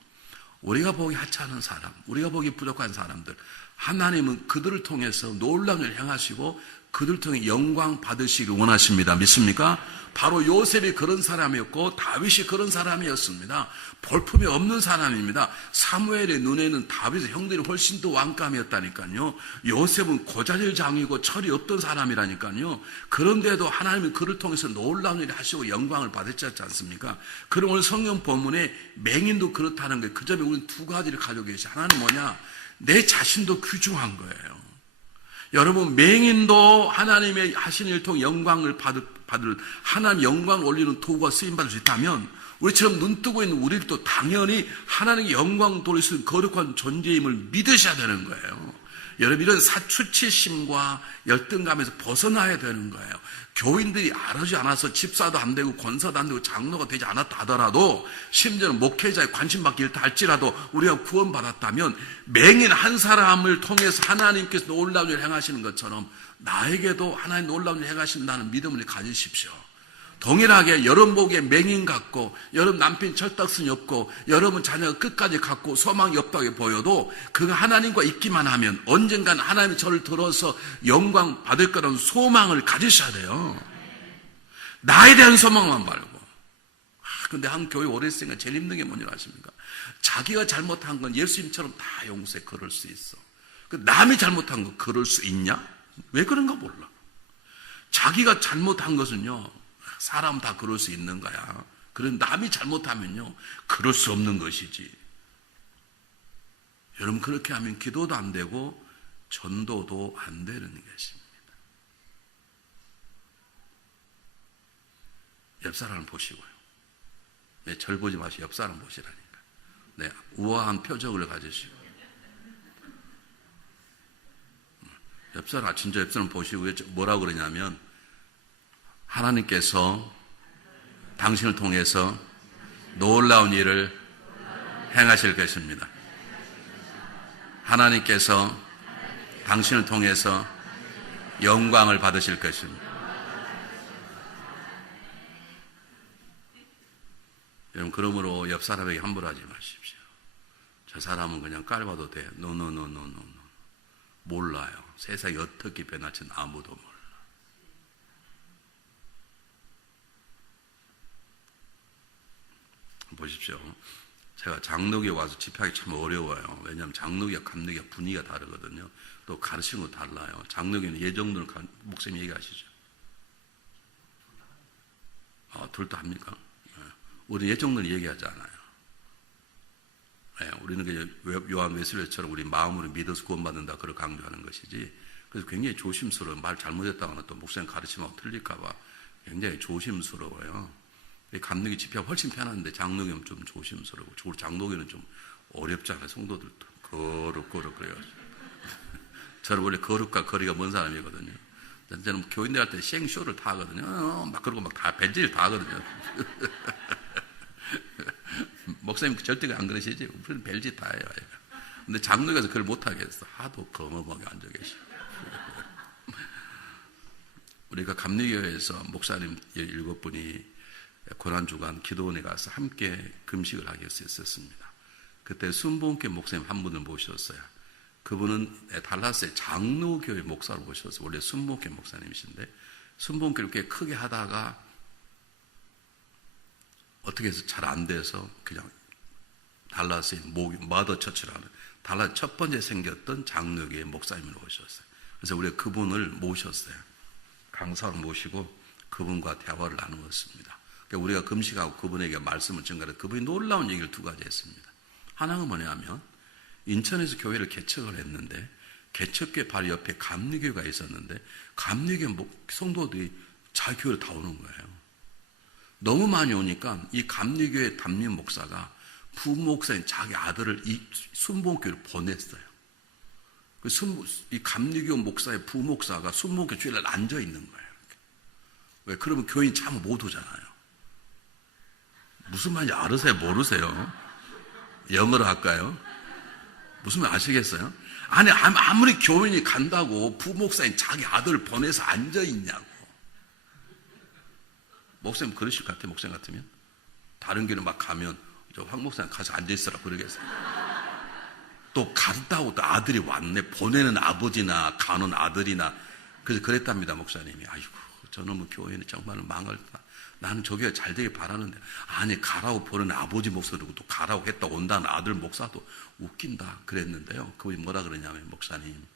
우리가 보기 하찮은 사람, 우리가 보기 부족한 사람들, 하나님은 그들을 통해서 놀라운 일을 행하시고 그들을 통해 영광 받으시길 원하십니다. 믿습니까? 바로 요셉이 그런 사람이었고 다윗이 그런 사람이었습니다. 볼품이 없는 사람입니다. 사무엘의 눈에는 다윗의 형들이 훨씬 더 왕감이었다니까요. 요셉은 고자질 장이고 철이 없던 사람이라니까요. 그런데도 하나님은 그를 통해서 놀라운 일을 하시고 영광을 받으셨지 않습니까? 그럼 오늘 성경 본문에 맹인도 그렇다는 거예요. 그 점에 우리는 두 가지를 가지고 계시죠. 하나는 뭐냐? 내 자신도 귀중한 거예요. 여러분, 맹인도 하나님의 하신 일 통해 영광을 받을 하나님 영광을 올리는 도구가 쓰임받을 수 있다면 우리처럼 눈 뜨고 있는 우리도 당연히 하나님의 영광 돌릴 수 있는 거룩한 존재임을 믿으셔야 되는 거예요. 여러분, 이런 수치심과 열등감에서 벗어나야 되는 거예요. 교인들이 알아주지 않아서 집사도 안 되고 권사도 안 되고 장로가 되지 않았다 하더라도 심지어는 목회자에 관심받기 일다 할지라도 우리가 구원받았다면 맹인 한 사람을 통해서 하나님께서 놀라운 일을 행하시는 것처럼 나에게도 하나님 놀라운 일을 행하신다는 믿음을 가지십시오. 동일하게 여러분 보기에 맹인 같고 여러분 남편 철딱선이 없고 여러분 자녀가 끝까지 갖고 소망이 없다고 보여도 그가 하나님과 있기만 하면 언젠간 하나님이 저를 들어서 영광 받을 거라는 소망을 가지셔야 돼요. 나에 대한 소망만 말고. 근데 한 교회 오래 있으니까 제일 힘든 게 뭔지 아십니까? 자기가 잘못한 건 예수님처럼 다 용서해 그럴 수 있어. 남이 잘못한 거 그럴 수 있냐? 왜 그런가 몰라. 자기가 잘못한 것은요, 사람 다 그럴 수 있는 거야. 그런데 남이 잘못하면요, 그럴 수 없는 것이지. 여러분, 그렇게 하면 기도도 안 되고 전도도 안 되는 것입니다. 옆 사람을 보시고요. 네, 절 보지 마시고 옆 사람 보시라니까. 네, 우아한 표정을 가지시고. 옆 사람, 진짜 옆 사람 보시고 뭐라고 그러냐면 하나님께서 당신을 통해서 놀라운 일을 행하실 것입니다. 하나님께서 당신을 통해서 영광을 받으실 것입니다. 여러분, 그러므로 옆 사람에게 함부로 하지 마십시오. 저 사람은 그냥 깔봐도 돼. 노노노노노노. 몰라요. 세상이 어떻게 변할지는 아무도 몰라. 보십시오. 제가 장로교에 와서 집회하기 참 어려워요. 왜냐하면 장로교와 감로교와 분위기가 다르거든요. 또 가르치는 거 달라요. 장로교는 예정론을 목사님 얘기하시죠. 둘 다 합니까? 우리 예정론을 얘기하지 않아요. 우리는 요한 웨슬레처럼 우리 마음으로 믿어서 구원받는다 그걸 강조하는 것이지. 그래서 굉장히 조심스러워요. 말 잘못했다거나 또 목사님 가르치면 틀릴까봐 굉장히 조심스러워요. 감독이 집회가 훨씬 편한데 장로교는 좀 조심스러우고 장로교는 좀 어렵잖아요. 성도들도 거룩 그래요. 저는 원래 거룩과 거리가 먼 사람이거든요. 저는 교인들 할 때 생쇼를 다 하거든요. 막 그러고 막 다 벤질 다 하거든요. 목사님 절대 안 그러시지? 우리는 벨짓 다 해요. 근데 장로교에서 그걸 못 하겠어. 하도 거머먹게 앉아 계시고. 우리가 감리교회에서 목사님 7분이 고난주간 기도원에 가서 함께 금식을 하게 했었습니다. 그때 순복음교회 목사님 한 분을 모셨어요. 그분은 달라스의 장로교회 목사로 모셨어요. 원래 순복음교회 목사님이신데 순복음교회를 꽤 크게 하다가 어떻게 해서 잘 안 돼서 그냥 달라스의 마더 처치라는 달라스 첫 번째 생겼던 장로교회 목사님을 모셨어요. 그래서 우리가 그분을 모셨어요. 강사로 모시고 그분과 대화를 나누었습니다. 그러니까 우리가 금식하고 그분에게 말씀을 전가해서 그분이 놀라운 얘기를 2가지 했습니다. 하나는 뭐냐면 인천에서 교회를 개척을 했는데 개척교회 바로 옆에 감리교회가 있었는데 감리교회 성도들이 자기 교회로 다 오는 거예요. 너무 많이 오니까 이 감리교회 담임 목사가 부목사인 자기 아들을 이 순복음교회로 보냈어요. 이 감리교 목사의 부목사가 순복음교회 주일날 앉아 있는 거예요. 왜? 그러면 교인이 참 못 오잖아요. 무슨 말인지 알으세요? 모르세요? 영어로 할까요? 무슨 말 아시겠어요? 아니, 아무리 교인이 간다고 부목사인 자기 아들을 보내서 앉아 있냐고. 목사님 그러실 것 같아요? 목사님 같으면? 다른 교회 막 가면 저 황 목사님 가서 앉아 있으라 그러겠어요. 또 갔다고 또 아들이 왔네. 보내는 아버지나 가는 아들이나 그래서 그랬답니다. 목사님이. 아이고 저는 뭐 교회는 정말 망할다. 나는 저 교회 잘 되길 바라는데 아니 가라고 보내는 아버지 목사도 또 가라고 했다 온다는 아들 목사도 웃긴다 그랬는데요. 그분이 뭐라 그러냐면 목사님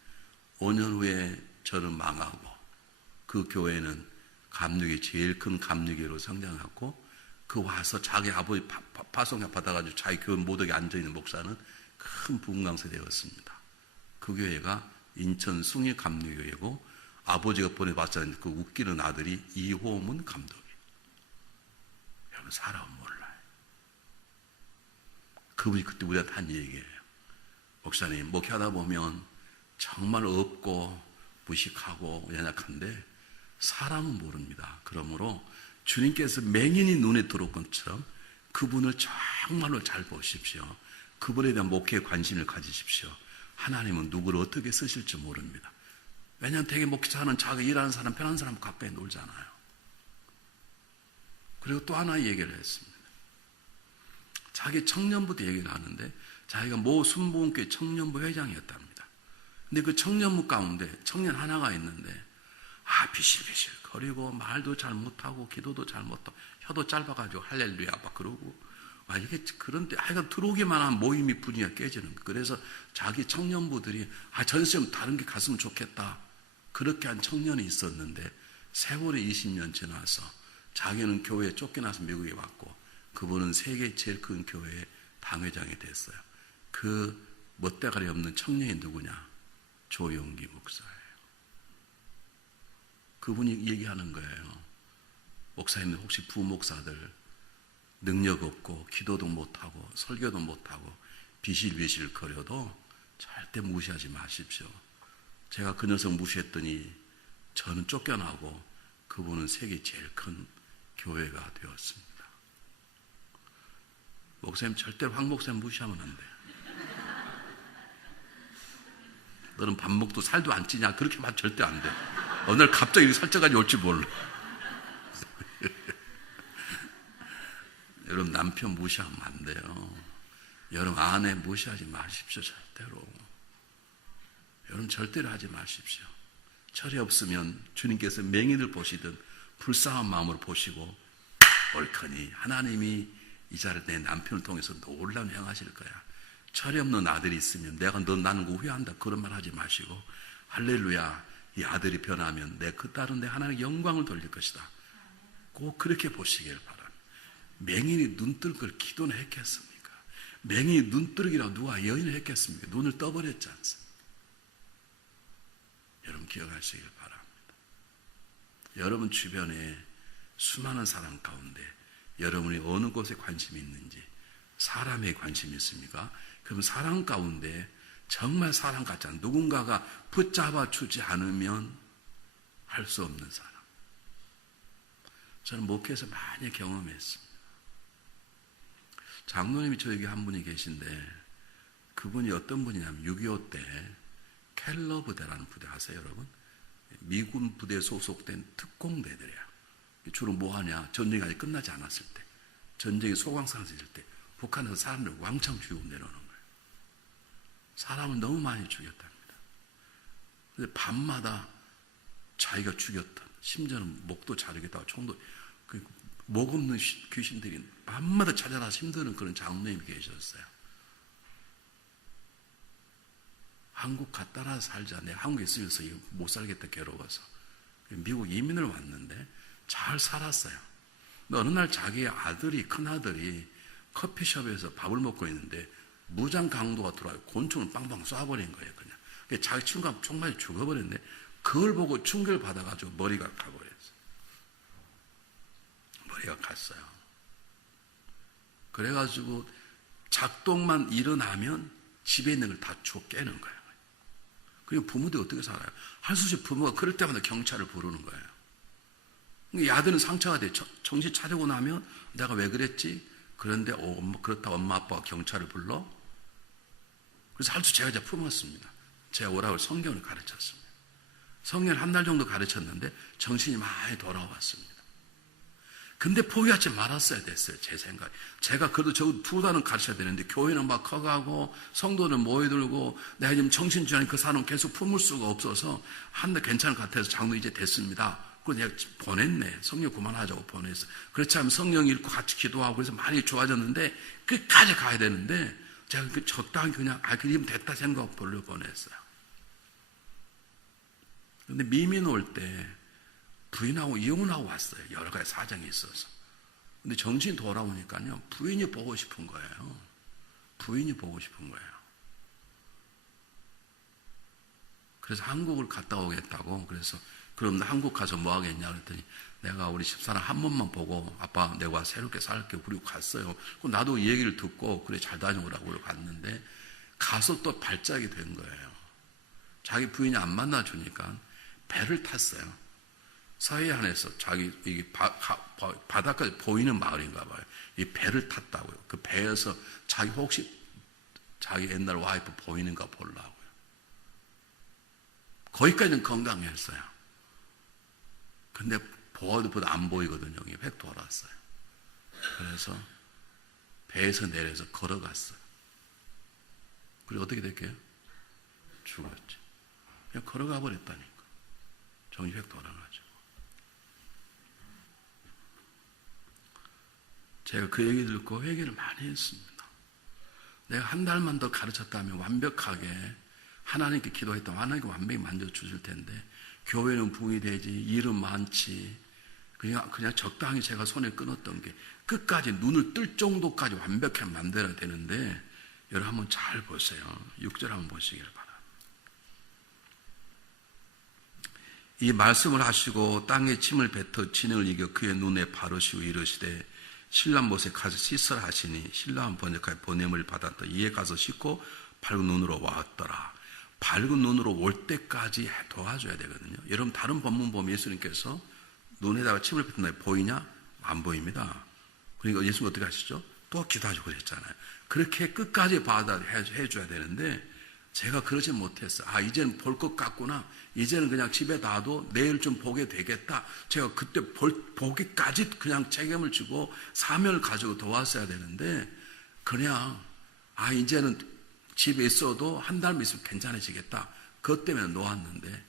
5년 후에 저는 망하고 그 교회는 감리교회 제일 큰 감리교회로 성장하고 그 와서 자기 아버지 파송을 받아가지고 자기 교회 모덕에 앉아있는 목사는 큰 부흥강사 되었습니다. 그 교회가 인천 숭일 감리교회고 아버지가 보내봤자는 그 웃기는 아들이 이호문 감독이에요. 여러분 사람은 몰라요. 그분이 그때 우리한테 한 얘기예요. 목사님 목회하다 보면 정말 없고 무식하고 연약한데 사람은 모릅니다. 그러므로 주님께서 맹인이 눈에 들어온 것처럼 그분을 정말로 잘 보십시오. 그분에 대한 목회에 관심을 가지십시오. 하나님은 누구를 어떻게 쓰실지 모릅니다. 왜냐하면 되게 목회자는 자기 일하는 사람, 편한 사람 가까이 놀잖아요. 그리고 또 하나 얘기를 했습니다. 자기 청년부도 얘기를 하는데 자기가 모 순복음교회 청년부 회장이었답니다. 근데 그 청년부 가운데 청년 하나가 있는데 비실비실 거리고 말도 잘 못하고 기도도 잘 못하고 혀도 짧아가지고 할렐루야 막 그러고 이게 그런데 하여간 들어오기만 하면 모임이 분위기가 깨지는 거예요. 그래서 자기 청년부들이 전생 다른 게 갔으면 좋겠다 그렇게 한 청년이 있었는데 세월이 20년 지나서 자기는 교회에 쫓겨나서 미국에 왔고 그분은 세계 제일 큰 교회의 당회장이 됐어요. 그 멋대가리 없는 청년이 누구냐? 조용기 목사예요. 그분이 얘기하는 거예요. 목사님 혹시 부목사들 능력 없고 기도도 못하고 설교도 못하고 비실비실 거려도 절대 무시하지 마십시오. 제가 그 녀석 무시했더니 저는 쫓겨나고 그분은 세계 제일 큰 교회가 되었습니다. 목사님 절대로 황 목사님 무시하면 안 돼. 너는 밥 먹도 살도 안 찌냐? 그렇게 말 절대 안 돼. 어느 날 갑자기 이렇게 살쪄가지고 올지 몰라. 여러분 남편 무시하면 안 돼요. 여러분 아내 무시하지 마십시오. 절대로. 여러분 절대로 하지 마십시오. 철이 없으면 주님께서 맹인을 보시든 불쌍한 마음으로 보시고 옳거니 하나님이 이자를 내 남편을 통해서 놀라운 행하실 거야. 철이 없는 아들이 있으면 내가 너 나는 거 후회한다 그런 말 하지 마시고 할렐루야, 이 아들이 변하면 그 딸은 내 하나님의 영광을 돌릴 것이다. 꼭 그렇게 보시길 바랍니다. 맹인이 눈뜰 걸 기도는 했겠습니까? 맹인이 눈뜨기라고 누가 여인을 했겠습니까? 눈을 떠버렸지 않습니까? 여러분 기억하시길 바랍니다. 여러분 주변에 수많은 사람 가운데 여러분이 어느 곳에 관심이 있는지, 사람에 관심이 있습니까? 그럼 사람 가운데 정말 사람 같지 않은 누군가가 붙잡아 주지 않으면 할 수 없는 사람. 저는 목회에서 많이 경험했습니다. 장로님이 저에게 한 분이 계신데 그분이 어떤 분이냐면 6.25 때 켈러 부대라는 부대 아세요 여러분? 미군 부대에 소속된 특공대들이에요. 주로 뭐 하냐? 전쟁이 아직 끝나지 않았을 때, 전쟁이 소강상승일 때 북한에서 사람들 왕창 죽이고 내려오는 거예요. 사람을 너무 많이 죽였답니다. 근데 밤마다 자기가 죽였던, 심지어는 목도 자르겠다고 총도, 목 없는 귀신들이 밤마다 찾아나서 힘드는 그런 장로님이 계셨어요. 한국 갔다 나 살자. 내가 한국에 있으면서 못 살겠다 괴로워서 미국 이민을 왔는데 잘 살았어요. 어느 날 자기 아들이, 큰아들이 커피숍에서 밥을 먹고 있는데 무장 강도가 들어와요. 곤충을 빵빵 쏴버린 거예요. 그냥 자기 친구가 총맞이 죽어버렸는데 그걸 보고 충격을 받아가지고 머리가 가버렸어요. 머리가 갔어요. 그래가지고 작동만 일어나면 집에 있는 걸 다 주워 깨는 거예요. 그리고 부모들이 어떻게 살아요? 할 수 없이 부모가 그럴 때마다 경찰을 부르는 거예요. 이 아들은 상처가 돼. 정신 차리고 나면 내가 왜 그랬지? 그런데 그렇다고 엄마 아빠가 경찰을 불러? 그래서 할 수 제가 이제 품었습니다. 제가 오라고 성경을 가르쳤습니다. 성경을 한 달 정도 가르쳤는데 정신이 많이 돌아왔습니다. 근데 포기하지 말았어야 됐어요. 제 생각에. 제가 그래도 저 2달은 가르쳐야 되는데 교회는 막 커가고 성도는 모여들고 내가 지금 정신줄이 그 사람 계속 품을 수가 없어서 한 달 괜찮을 것 같아서 장로 이제 됐습니다. 그래서 내가 보냈네. 성령 그만하자고 보냈어. 그렇지 않으면 성령 읽고 같이 기도하고 그래서 많이 좋아졌는데 끝까지 가야 되는데 제가 적당히 그냥 그럼 됐다 생각하고 보냈어요. 근데 미민 올 때 부인하고 이혼하고 왔어요. 여러 가지 사정이 있어서. 근데 정신이 돌아오니까요, 부인이 보고 싶은 거예요. 부인이 보고 싶은 거예요. 그래서 한국을 갔다 오겠다고. 그래서 그럼 한국 가서 뭐 하겠냐 그랬더니 내가 우리 집사람 한 번만 보고 아빠 내가 새롭게 살게 그리고 갔어요. 그럼 나도 이 얘기를 듣고 그래 잘 다녀오라고 갔는데 가서 또 발작이 된 거예요. 자기 부인이 안 만나주니까 배를 탔어요. 서해안에서 자기 바닷가에 보이는 마을인가 봐요. 이 배를 탔다고요. 그 배에서 자기 혹시 자기 옛날 와이프 보이는가 보려고요. 거기까지는 건강했어요. 근데 보아도보다 안 보이거든요. 획 돌았어요. 그래서 배에서 내려서 걸어갔어요. 그리고 어떻게 됐게요? 죽었지. 그냥 걸어가 버렸다니까. 정신 획 돌아가지고. 제가 그 얘기 듣고 회개를 많이 했습니다. 내가 한 달만 더 가르쳤다면 완벽하게 하나님께 기도했다면 하나님께 완벽히 만져주실 텐데 교회는 붕이 되지 일은 많지 그냥 적당히 제가 손에 끊었던 게 끝까지 눈을 뜰 정도까지 완벽하게 만들어야 되는데 여러분 한번 잘 보세요. 6절 한번 보시길 바랍니다. 이 말씀을 하시고 땅에 침을 뱉어 진흙을 이겨 그의 눈에 바르시고 이르시되 신랑 못에 가서 씻으라 하시니 신랑은 번역하여 보냄을 받았다. 이에 가서 씻고 밝은 눈으로 왔더라. 밝은 눈으로 올 때까지 도와줘야 되거든요. 여러분 다른 본문 보면 예수님께서 눈에다가 침을 뱉는다 보이냐? 안 보입니다. 그러니까 예수님 어떻게 하시죠? 또 기도하시고 그랬잖아요. 그렇게 끝까지 해줘야 되는데 제가 그러지 못했어요. 이제는 볼 것 같구나. 이제는 그냥 집에 놔도 내일 좀 보게 되겠다. 제가 그때 보기까지 그냥 책임을 지고 사명을 가지고 도왔어야 되는데 그냥 이제는 집에 있어도 한 달만 있으면 괜찮아지겠다. 그것 때문에 놓았는데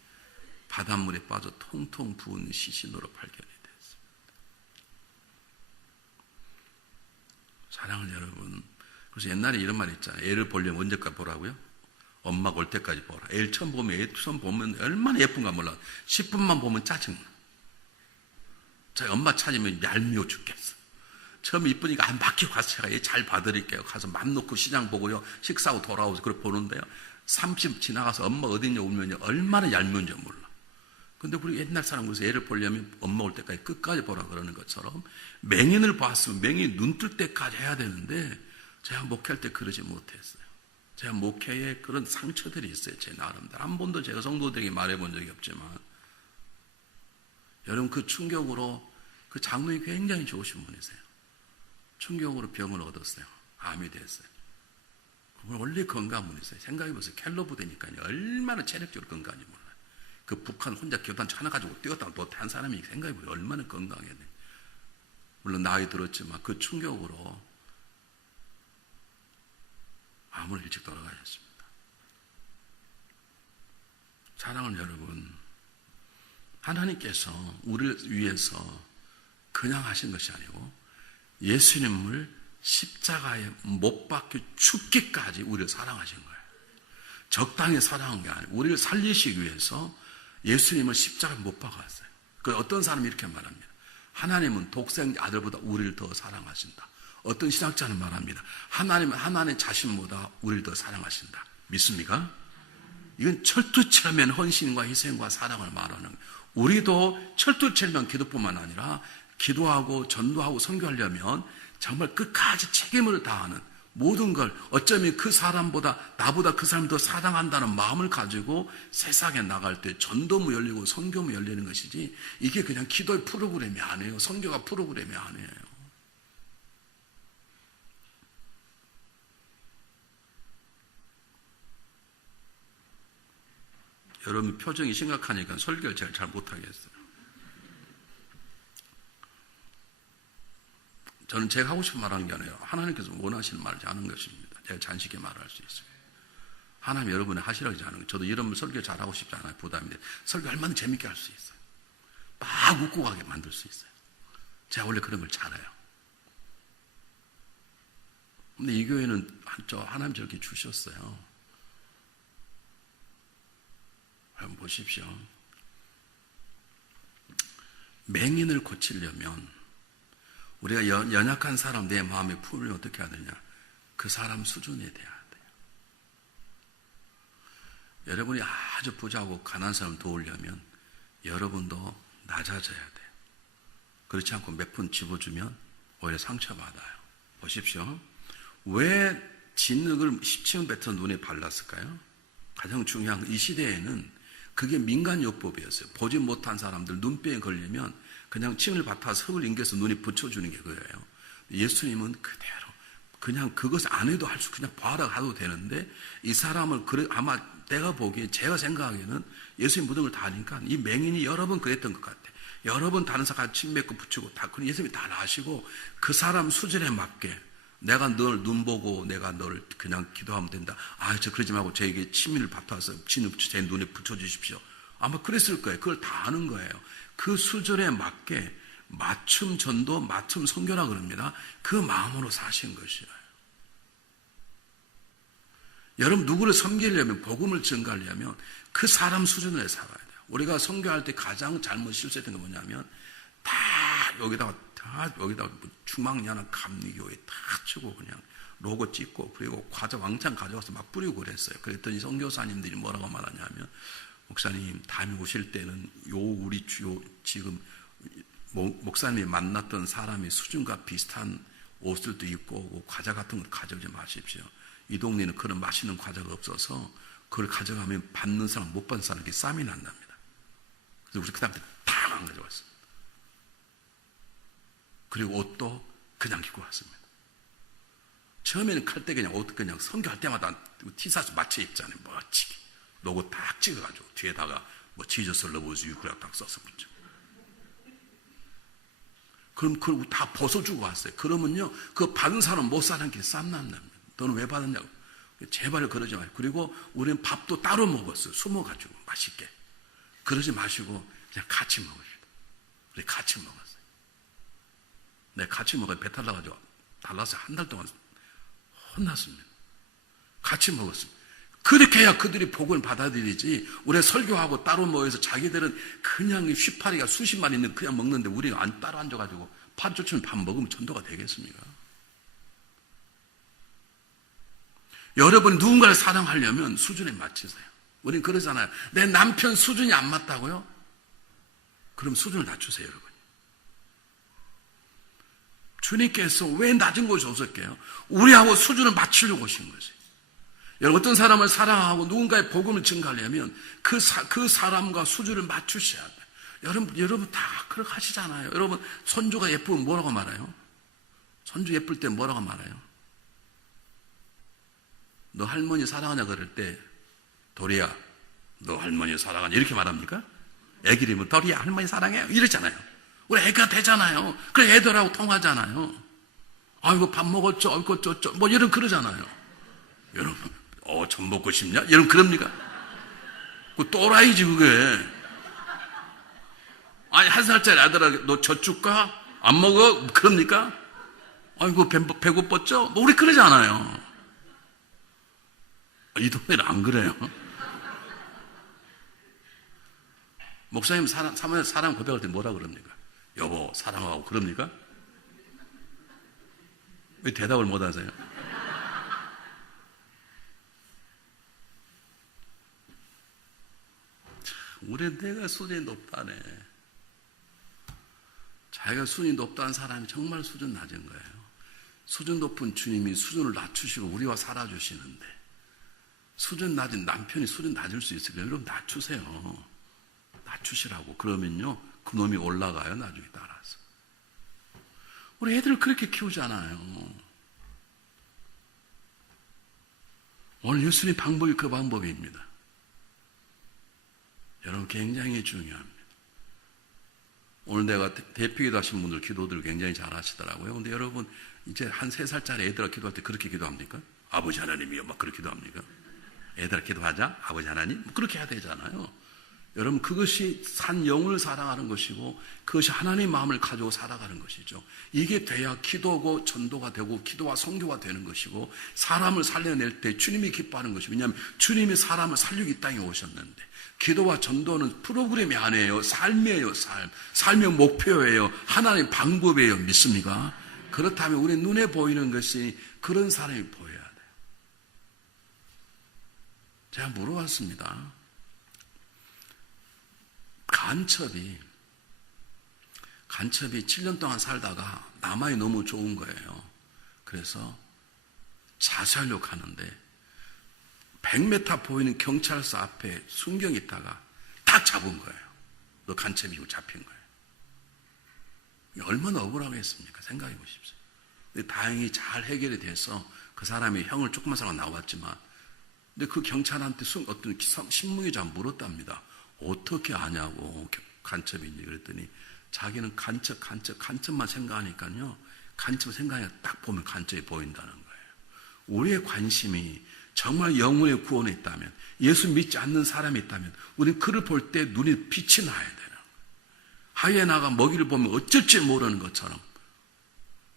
바닷물에 빠져 통통 부은 시신으로 발견이 됐습니다. 사랑하는 여러분, 그래서 옛날에 이런 말이 있잖아요. 애를 보려면 언제까지 보라고요? 엄마가 올 때까지 보라. 애를 처음 보면, 애 처음 보면 얼마나 예쁜가 몰라. 10분만 보면 짜증나. 저희 엄마 찾으면 얄미워 죽겠어. 처음 이쁘니까 안 맡기고 가서 제가 얘 잘 봐드릴게요. 가서 맘 놓고 시장 보고요. 식사하고 돌아오고 그렇게 보는데요. 30 지나가서 엄마 어딨냐 오면요. 얼마나 얄미운지 몰라. 근데 우리 옛날 사람으로서 애를 보려면 엄마 올 때까지 끝까지 보라 그러는 것처럼 맹인을 봤으면 맹인이 눈 뜰 때까지 해야 되는데 제가 목회할 때 그러지 못했어요. 제가 목회에 그런 상처들이 있어요. 제 나름대로. 한 번도 제가 성도들에게 말해본 적이 없지만 여러분 그 충격으로 그 장로님이 굉장히 좋으신 분이세요. 충격으로 병을 얻었어요. 암이 됐어요. 그분 원래 건강한 분이세요. 생각해보세요. 켈러브 되니까요. 얼마나 체력적으로 건강한지 몰라요. 그 북한 혼자 교단 하나 가지고 뛰었다가 또 한 사람이 생각해보세요. 얼마나 건강해야 돼요. 물론 나이 들었지만 그 충격으로 암을 일찍 돌아가셨습니다. 사랑하는 여러분, 하나님께서 우리를 위해서 그냥 하신 것이 아니고 예수님을 십자가에 못 박혀 죽기까지 우리를 사랑하신 거예요. 적당히 사랑한 게 아니고 우리를 살리시기 위해서 예수님을 십자가에 못 박았어요. 그 어떤 사람이 이렇게 말합니다. 하나님은 독생 아들보다 우리를 더 사랑하신다. 어떤 신학자는 말합니다. 하나님은 하나님 자신보다 우리를 더 사랑하신다. 믿습니까? 이건 철두철미한 헌신과 희생과 사랑을 말하는 거예요. 우리도 철두철미한 기도뿐만 아니라 기도하고 전도하고 선교하려면 정말 끝까지 책임을 다하는 모든 걸 어쩌면 그 사람보다 나보다 그 사람을 더 사랑한다는 마음을 가지고 세상에 나갈 때 전도무 열리고 선교무 열리는 것이지 이게 그냥 기도의 프로그램이 아니에요. 선교가 프로그램이 아니에요. 여러분 표정이 심각하니까 설교를 제가 잘 못하겠어요. 저는 제가 하고 싶은 말하는 게 아니에요. 하나님께서 원하시는 말을 하는 것입니다. 제가 잔식에 말할 수 있어요. 하나님 여러분이 하시라고 하지 않은 거예요. 저도 이런 설교 잘하고 싶지 않아요. 부담인데 설교 얼마나 재밌게 할 수 있어요. 막 웃고 가게 만들 수 있어요. 제가 원래 그런 걸 잘해요. 근데 이 교회는 하나님 저렇게 주셨어요. 한번 보십시오. 맹인을 고치려면 우리가 연약한 사람 내 마음에 품으면 어떻게 해야 되냐? 그 사람 수준에 돼야 돼요. 여러분이 아주 부자고 가난한 사람 도우려면 여러분도 낮아져야 돼요. 그렇지 않고 몇 푼 집어주면 오히려 상처받아요. 보십시오. 왜 진흙을 십층 뱉어 눈에 발랐을까요? 가장 중요한 이 시대에는 그게 민간요법이었어요. 보지 못한 사람들 눈병에 걸리면 그냥 침을 받아서 흙을 인겨서 눈에 붙여주는 게 그거예요. 예수님은 그대로 그냥 그것을 안 해도 할 수 그냥 봐라 하도 되는데 이 사람을 아마 내가 보기에 제가 생각하기에는 예수님 모든 걸 다 아니까 이 맹인이 여러 번 그랬던 것 같아. 여러 번 다른 사람 침 뱉고 붙이고 다 그런 예수님이 다 아시고 그 사람 수준에 맞게 내가 널 눈 보고 내가 널 그냥 기도하면 된다. 저 그러지 말고 저에게 침을 받아서 침을 제 눈에 붙여주십시오. 아마 그랬을 거예요. 그걸 다 아는 거예요. 그 수준에 맞게 맞춤 전도, 맞춤 선교라 그럽니다. 그 마음으로 사신 것이에요. 여러분 누구를 섬기려면 복음을 전가하려면 그 사람 수준으로 살아야 돼요. 우리가 선교할 때 가장 잘못 실수했던 게 뭐냐면 다 여기다가 중앙연합 감리교회 다 치고 그냥 로고 찍고 그리고 과자 왕창 가져와서 막 뿌리고 그랬어요. 그랬더니 선교사님들이 뭐라고 말하냐면 목사님 다음에 오실 때는 우리 지금 목사님이 만났던 사람의 수준과 비슷한 옷들도 입고 오고 과자 같은 거 가져오지 마십시오. 이 동네는 그런 맛있는 과자가 없어서 그걸 가져가면 받는 사람 못 받는 사람에게 쌈이 난답니다. 그래서 우리 그 다음에 다 안 가져왔어요. 그리고 옷도 그냥 입고 왔습니다. 처음에는 칼 때 그냥 옷 그냥 선교할 때마다 티셔츠 맞춰 입잖아요. 멋지게. 로고 딱 찍어가지고 뒤에다가 지저스 러브즈 유크라고 딱 써서 붙여. 그럼 그걸 다 벗어주고 왔어요. 그러면요, 그 받은 사람 못 사는 게 쌈난답니다. 너는 왜 받았냐고. 제발 그러지 마시고. 그리고 우리는 밥도 따로 먹었어요. 숨어가지고 맛있게. 그러지 마시고 그냥 같이 먹으시다. 우리 같이 먹었어요. 내가 같이 먹어야 배탈 나가지고 달라서 한 달 동안 혼났습니다. 같이 먹었습니다. 그렇게 해야 그들이 복을 받아들이지, 우리 설교하고 따로 모여서 자기들은 그냥 휘파리가 수십만 있는 그냥 먹는데 우리가 따로 앉아가지고 파리 쫓으면 밥 먹으면 전도가 되겠습니까? 여러분 누군가를 사랑하려면 수준에 맞추세요. 우리는 그러잖아요. 내 남편 수준이 안 맞다고요? 그럼 수준을 낮추세요, 여러분. 주님께서 왜 낮은 곳이 없었게요? 우리하고 수준을 맞추려고 오신 거지. 여러분, 어떤 사람을 사랑하고 누군가의 복음을 증가하려면 그 사람과 수준을 맞추셔야 돼요. 여러분 다 그렇게 하시잖아요. 여러분, 손주가 예쁘면 뭐라고 말해요? 손주 예쁠 때 뭐라고 말해요? 너 할머니 사랑하냐 그럴 때, 도리야, 너 할머니 사랑하냐 이렇게 말합니까? 애기 이름은 도리야, 할머니 사랑해요 이러잖아요. 우리 애가 되잖아요. 그래 애들하고 통하잖아요. 아이고 밥 먹었죠, 아이고 쩌쩌 뭐 이런 그러잖아요. 여러분, 전 먹고 싶냐? 여러분 그럽니까? 그 또라이지 그게. 아니 1살짜리 아들아 너 젖줄까? 안 먹어? 그럽니까? 아이고 배고팠죠? 뭐 우리 그러지 않아요. 이 동네는 안 그래요. 목사님 사랑 고백할 때 뭐라 그럽니까? 여보 사랑하고 그럽니까? 왜 대답을 못 하세요? 우리 내가 수준이 높다네. 자기가 수준이 높다는 사람이 정말 수준 낮은 거예요. 수준 높은 주님이 수준을 낮추시고 우리와 살아주시는데, 수준 낮은 남편이 수준 낮을 수 있으니까 여러분 낮추세요. 낮추시라고. 그러면요 그놈이 올라가요, 나중에 따라서. 우리 애들을 그렇게 키우잖아요. 오늘 예수님 방법이 그 방법입니다. 여러분 굉장히 중요합니다. 오늘 내가 대피기도 하신 분들 기도들 굉장히 잘 하시더라고요. 근데 여러분 이제 한 3살짜리 애들아 기도할 때 그렇게 기도합니까? 아버지 하나님이요 막 그렇게 기도합니까? 애들아 기도하자 아버지 하나님 그렇게 해야 되잖아요. 여러분 그것이 산 영을 사랑하는 것이고 그것이 하나님의 마음을 가지고 살아가는 것이죠. 이게 돼야 기도고 전도가 되고 기도와 선교가 되는 것이고 사람을 살려낼 때 주님이 기뻐하는 것이고, 왜냐하면 주님이 사람을 살리기 이 땅에 오셨는데 기도와 전도는 프로그램이 아니에요. 삶이에요. 삶의 목표예요. 하나님의 방법이에요. 믿습니까? 그렇다면 우리 눈에 보이는 것이 그런 사람이 보여야 돼요. 제가 물어봤습니다. 간첩이 7년 동안 살다가 남아이 너무 좋은 거예요. 그래서 자수하려고 하는데 100m 보이는 경찰서 앞에 순경 있다가 딱 잡은 거예요. 너 간첩이고 잡힌 거예요. 얼마나 억울하겠습니까? 생각해 보십시오. 근데 다행히 잘 해결이 돼서 그 사람이 형을 조금만 살아 나왔지만, 근데 그 경찰한테 어떤 신문기자 물었답니다. 어떻게 아냐고 간첩인지. 그랬더니 자기는 간첩만 생각하니까요, 간첩 생각하니까 딱 보면 간첩이 보인다는 거예요. 우리의 관심이 정말 영혼의 구원에 있다면, 예수 믿지 않는 사람이 있다면 우리는 그를 볼 때 눈에 빛이 나야 되는 거예요. 하이에나가 먹이를 보면 어쩔 줄 모르는 것처럼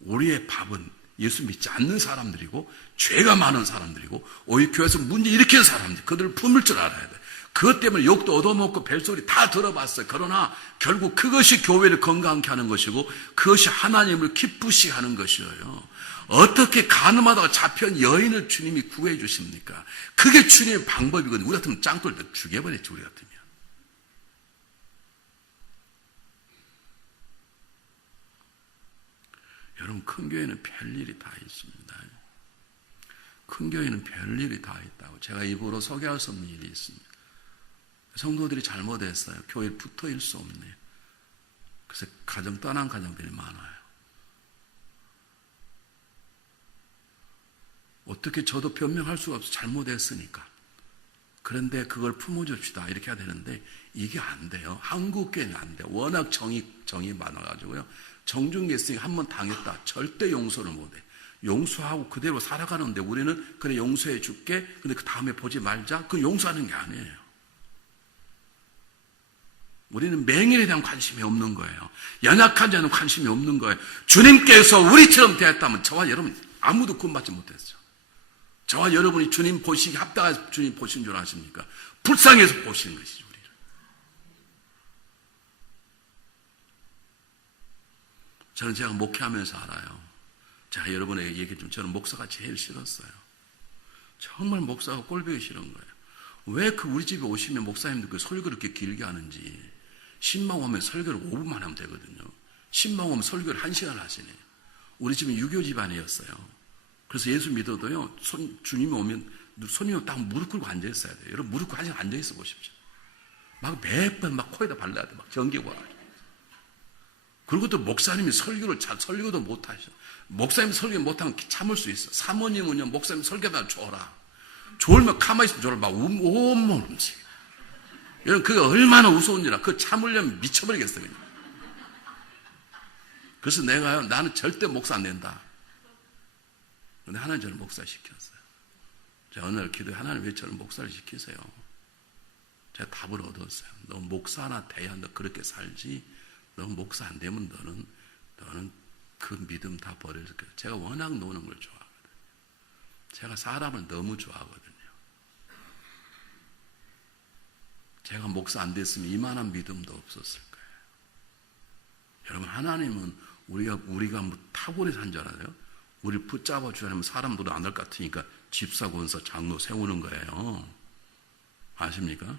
우리의 밥은 예수 믿지 않는 사람들이고 죄가 많은 사람들이고 오히 교회에서 문제 일으키는 사람들, 그들을 품을 줄 알아야 돼요. 그것 때문에 욕도 얻어먹고 벨소리 다 들어봤어요. 그러나 결국 그것이 교회를 건강케 하는 것이고 그것이 하나님을 기쁘시게 하는 것이에요. 어떻게 가늠하다가 잡힌 여인을 주님이 구해 주십니까? 그게 주님의 방법이거든요. 우리 같으면 짱돌 죽여버렸지, 우리 같으면. 여러분, 큰 교회는 별일이 다 있습니다. 큰 교회는 별일이 다 있다고 제가 입으로 소개할 수 없는 일이 있습니다. 성도들이 잘못했어요. 교회에 붙어있을 수 없네요. 그래서 떠난 가정들이 많아요. 어떻게 저도 변명할 수가 없어. 잘못했으니까. 그런데 그걸 품어줍시다. 이렇게 해야 되는데 이게 안 돼요. 한국교회는 안 돼요. 워낙 정이 많아가지고요. 정중계승이 한번 당했다. 절대 용서를 못해. 용서하고 그대로 살아가는데 우리는 그래 용서해 줄게. 근데 그 다음에 보지 말자. 그건 용서하는 게 아니에요. 우리는 맹인에 대한 관심이 없는 거예요. 연약한 자는 관심이 없는 거예요. 주님께서 우리처럼 되었다면 저와 여러분 아무도 구원받지 못했죠. 저와 여러분이 주님 보시기 합당해서 주님 보신 줄 아십니까? 불쌍해서 보시는 것이죠. 우리를. 저는 제가 목회하면서 알아요. 제가 여러분에게 얘기했지만 저는 목사가 제일 싫었어요. 정말 목사가 꼴보기 싫은 거예요. 왜 우리 집에 오시면 목사님들 그 설교 그렇게 길게 하는지. 신방 오면 설교를 5분만 하면 되거든요. 신방 오면 설교를 1시간 하시네요. 우리 집은 유교 집안이었어요. 그래서 예수 믿어도요, 주님이 오면 손님이 딱 무릎 꿇고 앉아있어야 돼요. 여러분 무릎 꿇고 1시간 앉아있어 보십시오. 막 매번 막 코에다 발라야 돼. 막 전기가 와가지고. 그리고 또 목사님이 설교도 못하셔. 목사님이 설교 못하면 참을 수 있어. 사모님은요, 목사님 설교다 줘라. 졸면 가만히 있으면 졸라 막 온몸 움직여. 여러분, 그게 얼마나 우스운지라. 그거 참으려면 미쳐버리겠어요. 그냥. 그래서 내가요, 나는 절대 목사 안 된다. 근데 하나님 저를 목사 시켰어요. 제가 어느 날 기도해, 하나님 왜 저를 목사를 시키세요? 제가 답을 얻었어요. 너 목사 하나 돼야 너 그렇게 살지. 너 목사 안 되면 너는 그 믿음 다 버릴 거예요. 제가 워낙 노는 걸 좋아하거든요. 제가 사람을 너무 좋아하거든요. 제가 목사 안 됐으면 이만한 믿음도 없었을 거예요. 여러분, 하나님은 우리가 뭐 탁월해서 한 줄 알아요? 우리를 붙잡아 주려면 사람들은 안 할 것 같으니까 집사, 권사, 장로 세우는 거예요. 아십니까?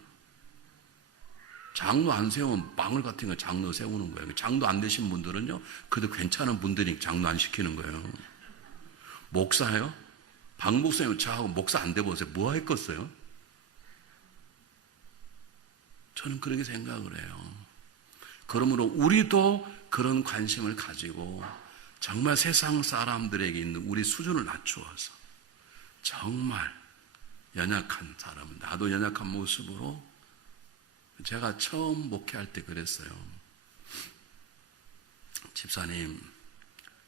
장로 안 세우면 망을 같은 거 장로 세우는 거예요. 장로 안 되신 분들은요, 그래도 괜찮은 분들이 장로 안 시키는 거예요. 목사예요? 박 목사님 저하고 목사 안 돼보세요. 뭐 했겠어요? 저는 그렇게 생각을 해요. 그러므로 우리도 그런 관심을 가지고 정말 세상 사람들에게 있는 우리 수준을 낮추어서 정말 연약한 사람, 나도 연약한 모습으로 제가 처음 목회할 때 그랬어요. 집사님,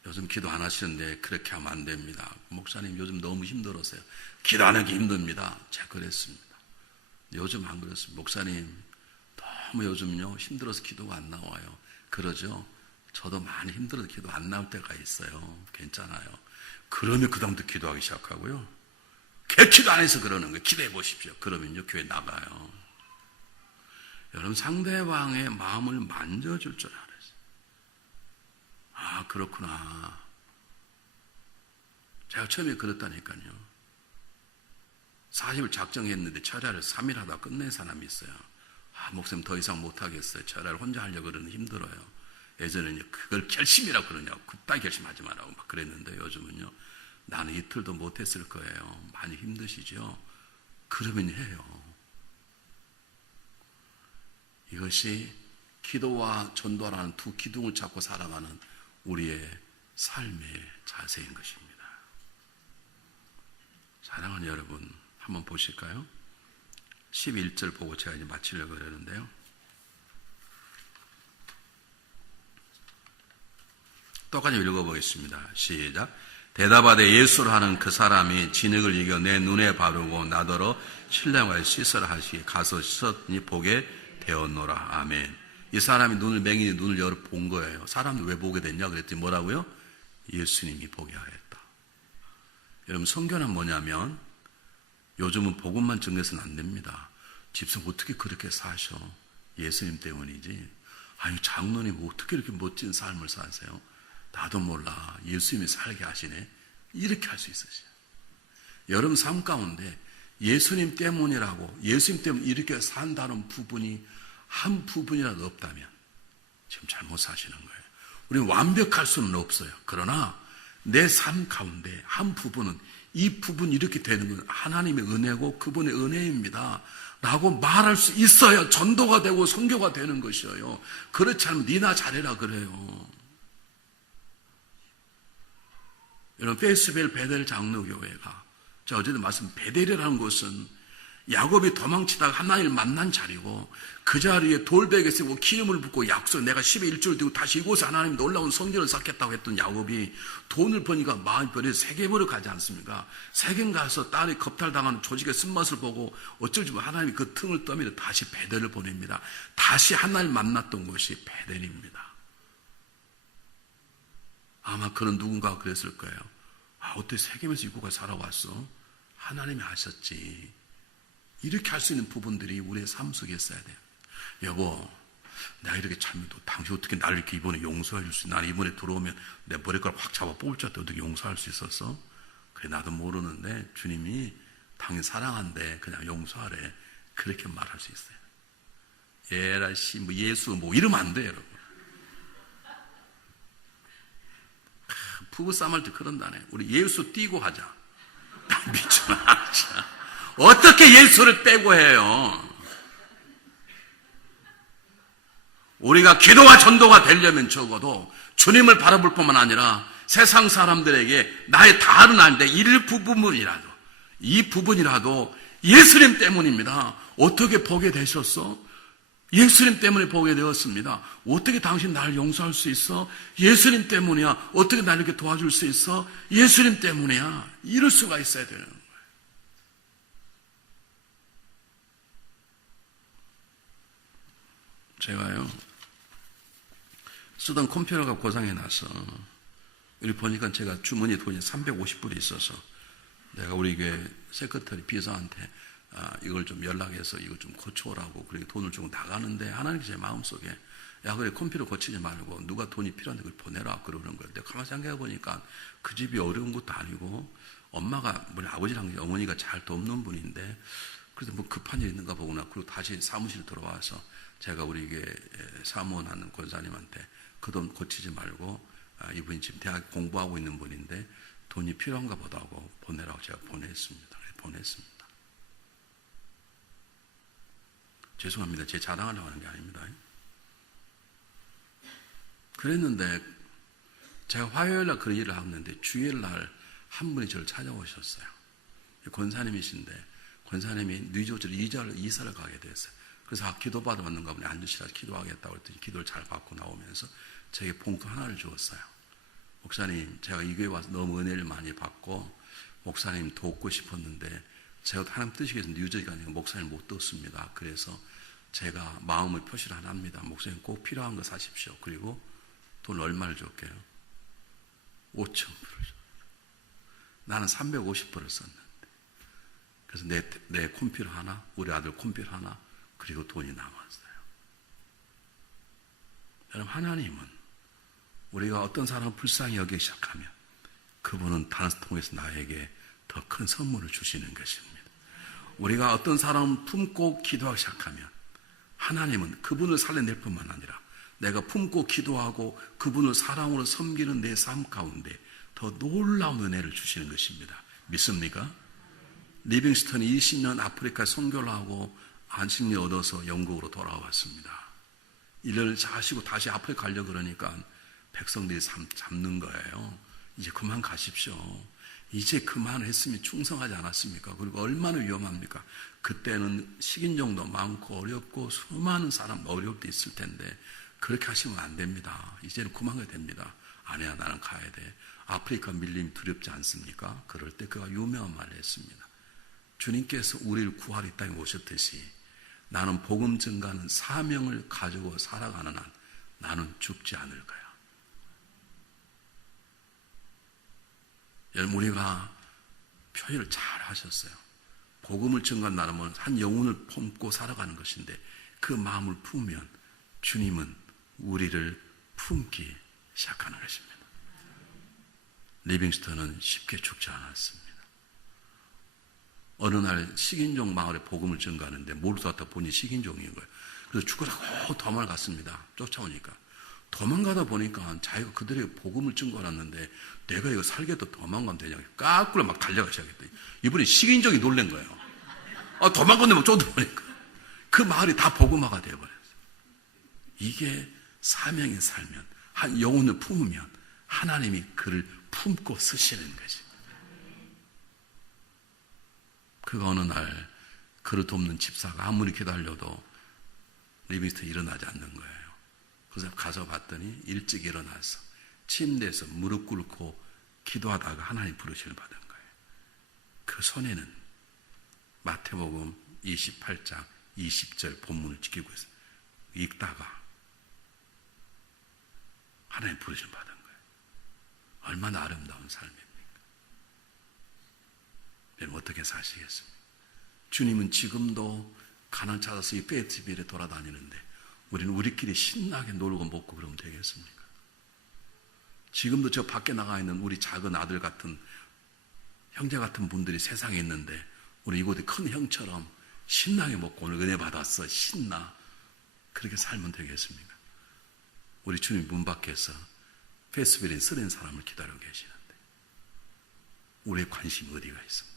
요즘 기도 안 하시는데 그렇게 하면 안 됩니다. 목사님, 요즘 너무 힘들었어요. 기도하는 게 힘듭니다. 제가 그랬습니다. 요즘 안 그랬습니다. 목사님, 너무 요즘요 힘들어서 기도가 안 나와요. 그러죠? 저도 많이 힘들어서 기도 안 나올 때가 있어요. 괜찮아요. 그러면 그 다음부터 기도하기 시작하고요. 기도 안 해서 그러는 거예요. 기도해 보십시오. 그러면요 교회 나가요. 여러분, 상대방의 마음을 만져줄 줄 알았어요. 아, 그렇구나. 제가 처음에 그랬다니까요. 40일 작정했는데 철야를 3일 하다 끝낸 사람이 있어요. 아, 목사님 더 이상 못하겠어요. 철야를 혼자 하려고 그러는 힘들어요. 예전에는 그걸 결심이라고 그러냐고. 그따위 결심하지 말라고 막 그랬는데 요즘은요. 나는 이틀도 못했을 거예요. 많이 힘드시죠? 그러면 해요. 이것이 기도와 전도라는 두 기둥을 잡고 살아가는 우리의 삶의 자세인 것입니다. 사랑하는 여러분, 한번 보실까요? 11절 보고 제가 이제 마치려고 그러는데요. 똑같이 읽어보겠습니다. 시작. 대답하되 예수를 하는 그 사람이 진흙을 이겨 내 눈에 바르고 나더러 신령하여 씻으라 하시기 가서 씻었더니 보게 되었노라. 아멘. 이 사람이 맹인이 눈을 열어 본 거예요. 사람이 왜 보게 됐냐 그랬더니 뭐라고요? 예수님이 보게 하였다. 여러분, 성경은 뭐냐면 요즘은 복음만 증거해서는 안 됩니다. 집사 어떻게 그렇게 사셔? 예수님 때문이지. 아니, 장로님 어떻게 이렇게 멋진 삶을 사세요? 나도 몰라. 예수님이 살게 하시네. 이렇게 할 수 있으세요. 여러분 삶 가운데 예수님 때문이라고, 예수님 때문에 이렇게 산다는 부분이 한 부분이라도 없다면 지금 잘못 사시는 거예요. 우리는 완벽할 수는 없어요. 그러나 내 삶 가운데 한 부분은, 이 부분이 이렇게 되는 건 하나님의 은혜고 그분의 은혜입니다 라고 말할 수 있어야 전도가 되고 선교가 되는 것이에요. 그렇지 않으면 니나 잘해라 그래요. 여러분, 페이스벨 베델 장로교회가, 제가 어제도 말씀, 베델이라는 곳은 야곱이 도망치다가 하나님을 만난 자리고 그 자리에 돌베개 쓰고 기름을 붓고 약속 내가 10의 1조를 들고 다시 이곳에 하나님 놀라운 성전을 쌓겠다고 했던 야곱이 돈을 버니까 마음이 변해서 세겜으로 가지 않습니까? 세겜 가서 딸이 겁탈당하는 조직의 쓴맛을 보고 어쩔 줄 하나님이 그 틈을 떠밀어 다시 베델을 보냅니다. 다시 하나님을 만났던 곳이 베델입니다. 아마 그런 누군가가 그랬을 거예요. 어떻게 세겜에서 이곳까지 살아왔어? 하나님이 하셨지. 이렇게 할 수 있는 부분들이 우리의 삶 속에 있어야 돼요. 여보, 내가 이렇게 참여도 당신 어떻게 나를 이렇게 이번에 용서해 줄 수 있어? 나는 이번에 들어오면 내 머리카락 확 잡아 뽑을 줄 알았는데 어떻게 용서할 수 있었어? 그래, 나도 모르는데 주님이 당신 사랑한대. 그냥 용서하래. 그렇게 말할 수 있어요. 예라씨, 뭐 예수, 뭐 이러면 안 돼요, 여러분. 부부싸움 할 때 그런다네. 우리 예수 띄고 하자. 미쳐나. 어떻게 예수를 빼고 해요? 우리가 기도와 전도가 되려면 적어도 주님을 바라볼 뿐만 아니라 세상 사람들에게 나의 다른 안데 일부분이라도 이 부분이라도 예수님 때문입니다. 어떻게 보게 되셨어? 예수님 때문에 보게 되었습니다. 어떻게 당신 나를 용서할 수 있어? 예수님 때문이야. 어떻게 나를 이렇게 도와줄 수 있어? 예수님 때문이야. 이럴 수가 있어야 되는 거예요. 제가요, 쓰던 컴퓨터가 고장이 나서, 여기 보니까 제가 주머니에 돈이 350불이 있어서, 내가 우리 교회 세크터리 비서한테, 이걸 좀 연락해서 이걸 좀 고쳐오라고, 그렇게 돈을 주고 나가는데, 하나님께서 제 마음속에, 야, 그래, 컴퓨터 고치지 말고, 누가 돈이 필요한데 그걸 보내라, 그러는 거예요. 내가 가만히 생각해 보니까, 그 집이 어려운 것도 아니고, 엄마가, 우리 아버지랑 어머니가 잘 돕는 분인데, 그래서 뭐 급한 일 있는가 보구나. 그리고 다시 사무실 들어와서, 제가 우리 이게 사무원하는 권사님한테 그 돈 고치지 말고 이분이 지금 대학 공부하고 있는 분인데 돈이 필요한가 보다 하고 보내라고 제가 보냈습니다. 죄송합니다. 제 자랑하려고 하는 게 아닙니다. 그랬는데 제가 화요일날 그 일을 하는데 주일날 한 분이 저를 찾아오셨어요. 권사님이신데 권사님이 뉴저지로 이사를 가게 됐어요. 그래서 기도 받아왔는가 보네. 앉으시라 기도하겠다고 했더니 기도를 잘 받고 나오면서 제게 봉투 하나를 주었어요. 목사님, 제가 이 교회 와서 너무 은혜를 많이 받고 목사님 돕고 싶었는데 제가 하나님 뜻이 위해서 뉴저지가 아니고 목사님 못 돕습니다. 그래서 제가 마음의 표시를 하나 합니다. 목사님 꼭 필요한 거 사십시오. 그리고 돈 얼마를 줄게요? 5,000불을 줬어요. 나는 350불을 썼는데. 그래서 내 컴퓨터 하나, 우리 아들 컴퓨터 하나, 그리고 돈이 남았어요. 여러분, 하나님은 우리가 어떤 사람을 불쌍히 여기기 시작하면 그분은 다른 통해서 나에게 더 큰 선물을 주시는 것입니다. 우리가 어떤 사람을 품고 기도하기 시작하면 하나님은 그분을 살려낼 뿐만 아니라 내가 품고 기도하고 그분을 사랑으로 섬기는 내 삶 가운데 더 놀라운 은혜를 주시는 것입니다. 믿습니까? 리빙스턴이 20년 아프리카 선교를 하고 안식리 얻어서 영국으로 돌아왔습니다. 일을 하시고 다시 아프리카 가려고 그러니까 백성들이 잡는 거예요. 이제 그만 가십시오. 이제 그만했으면 충성하지 않았습니까? 그리고 얼마나 위험합니까? 그때는 식인종도 많고 어렵고 수많은 사람 어려울 때 있을 텐데 그렇게 하시면 안 됩니다. 이제는 그만 가야 됩니다. 아니야, 나는 가야 돼. 아프리카 밀림 두렵지 않습니까? 그럴 때 그가 유명한 말을 했습니다. 주님께서 우리를 구하러 이 땅에 오셨듯이 나는 복음 증가하는 사명을 가지고 살아가는 한 나는 죽지 않을 거야. 여러분, 우리가 표현을 잘 하셨어요. 복음을 증가한다는 한 영혼을 품고 살아가는 것인데 그 마음을 품으면 주님은 우리를 품기 시작하는 것입니다. 리빙스턴은 쉽게 죽지 않았습니다. 어느 날 식인종 마을에 복음을 증가하는데 모르다 보니 식인종인 거예요. 그래서 죽으라고 도망갔습니다. 쫓아오니까. 도망가다 보니까 자기가 그들에게 복음을 증거하는데 내가 이거 살겠다 도망가면 되냐. 까꾸로 막 달려가 시작했더니 이분이 식인종이 놀란 거예요. 도망갔는데 쫓아보니까 그 마을이 다 복음화가 되어버렸어요. 이게 사명에 살면, 한 영혼을 품으면 하나님이 그를 품고 쓰시는 것입니다. 그가 어느 날 그릇 없는 집사가 아무리 기다려도 리빙스턴이 일어나지 않는 거예요. 그래서 가서 봤더니 일찍 일어나서 침대에서 무릎 꿇고 기도하다가 하나님 부르심을 받은 거예요. 그 손에는 마태복음 28장 20절 본문을 지키고 있어요. 읽다가 하나님 부르심을 받은 거예요. 얼마나 아름다운 삶입니까? 여러분 어떻게 사시겠습니까? 주님은 지금도 가난 찾아서 이 페스티벌에 돌아다니는데 우리는 우리끼리 신나게 놀고 먹고 그러면 되겠습니까? 지금도 저 밖에 나가 있는 우리 작은 아들 같은 형제 같은 분들이 세상에 있는데 우리 이곳에 큰 형처럼 신나게 먹고 오늘 은혜 받았어 신나 그렇게 살면 되겠습니까? 우리 주님 문 밖에서 페스티벌에 쓰는 사람을 기다리고 계시는데 우리의 관심이 어디가 있습니까?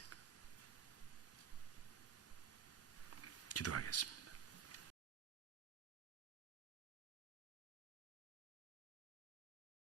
기도하겠습니다.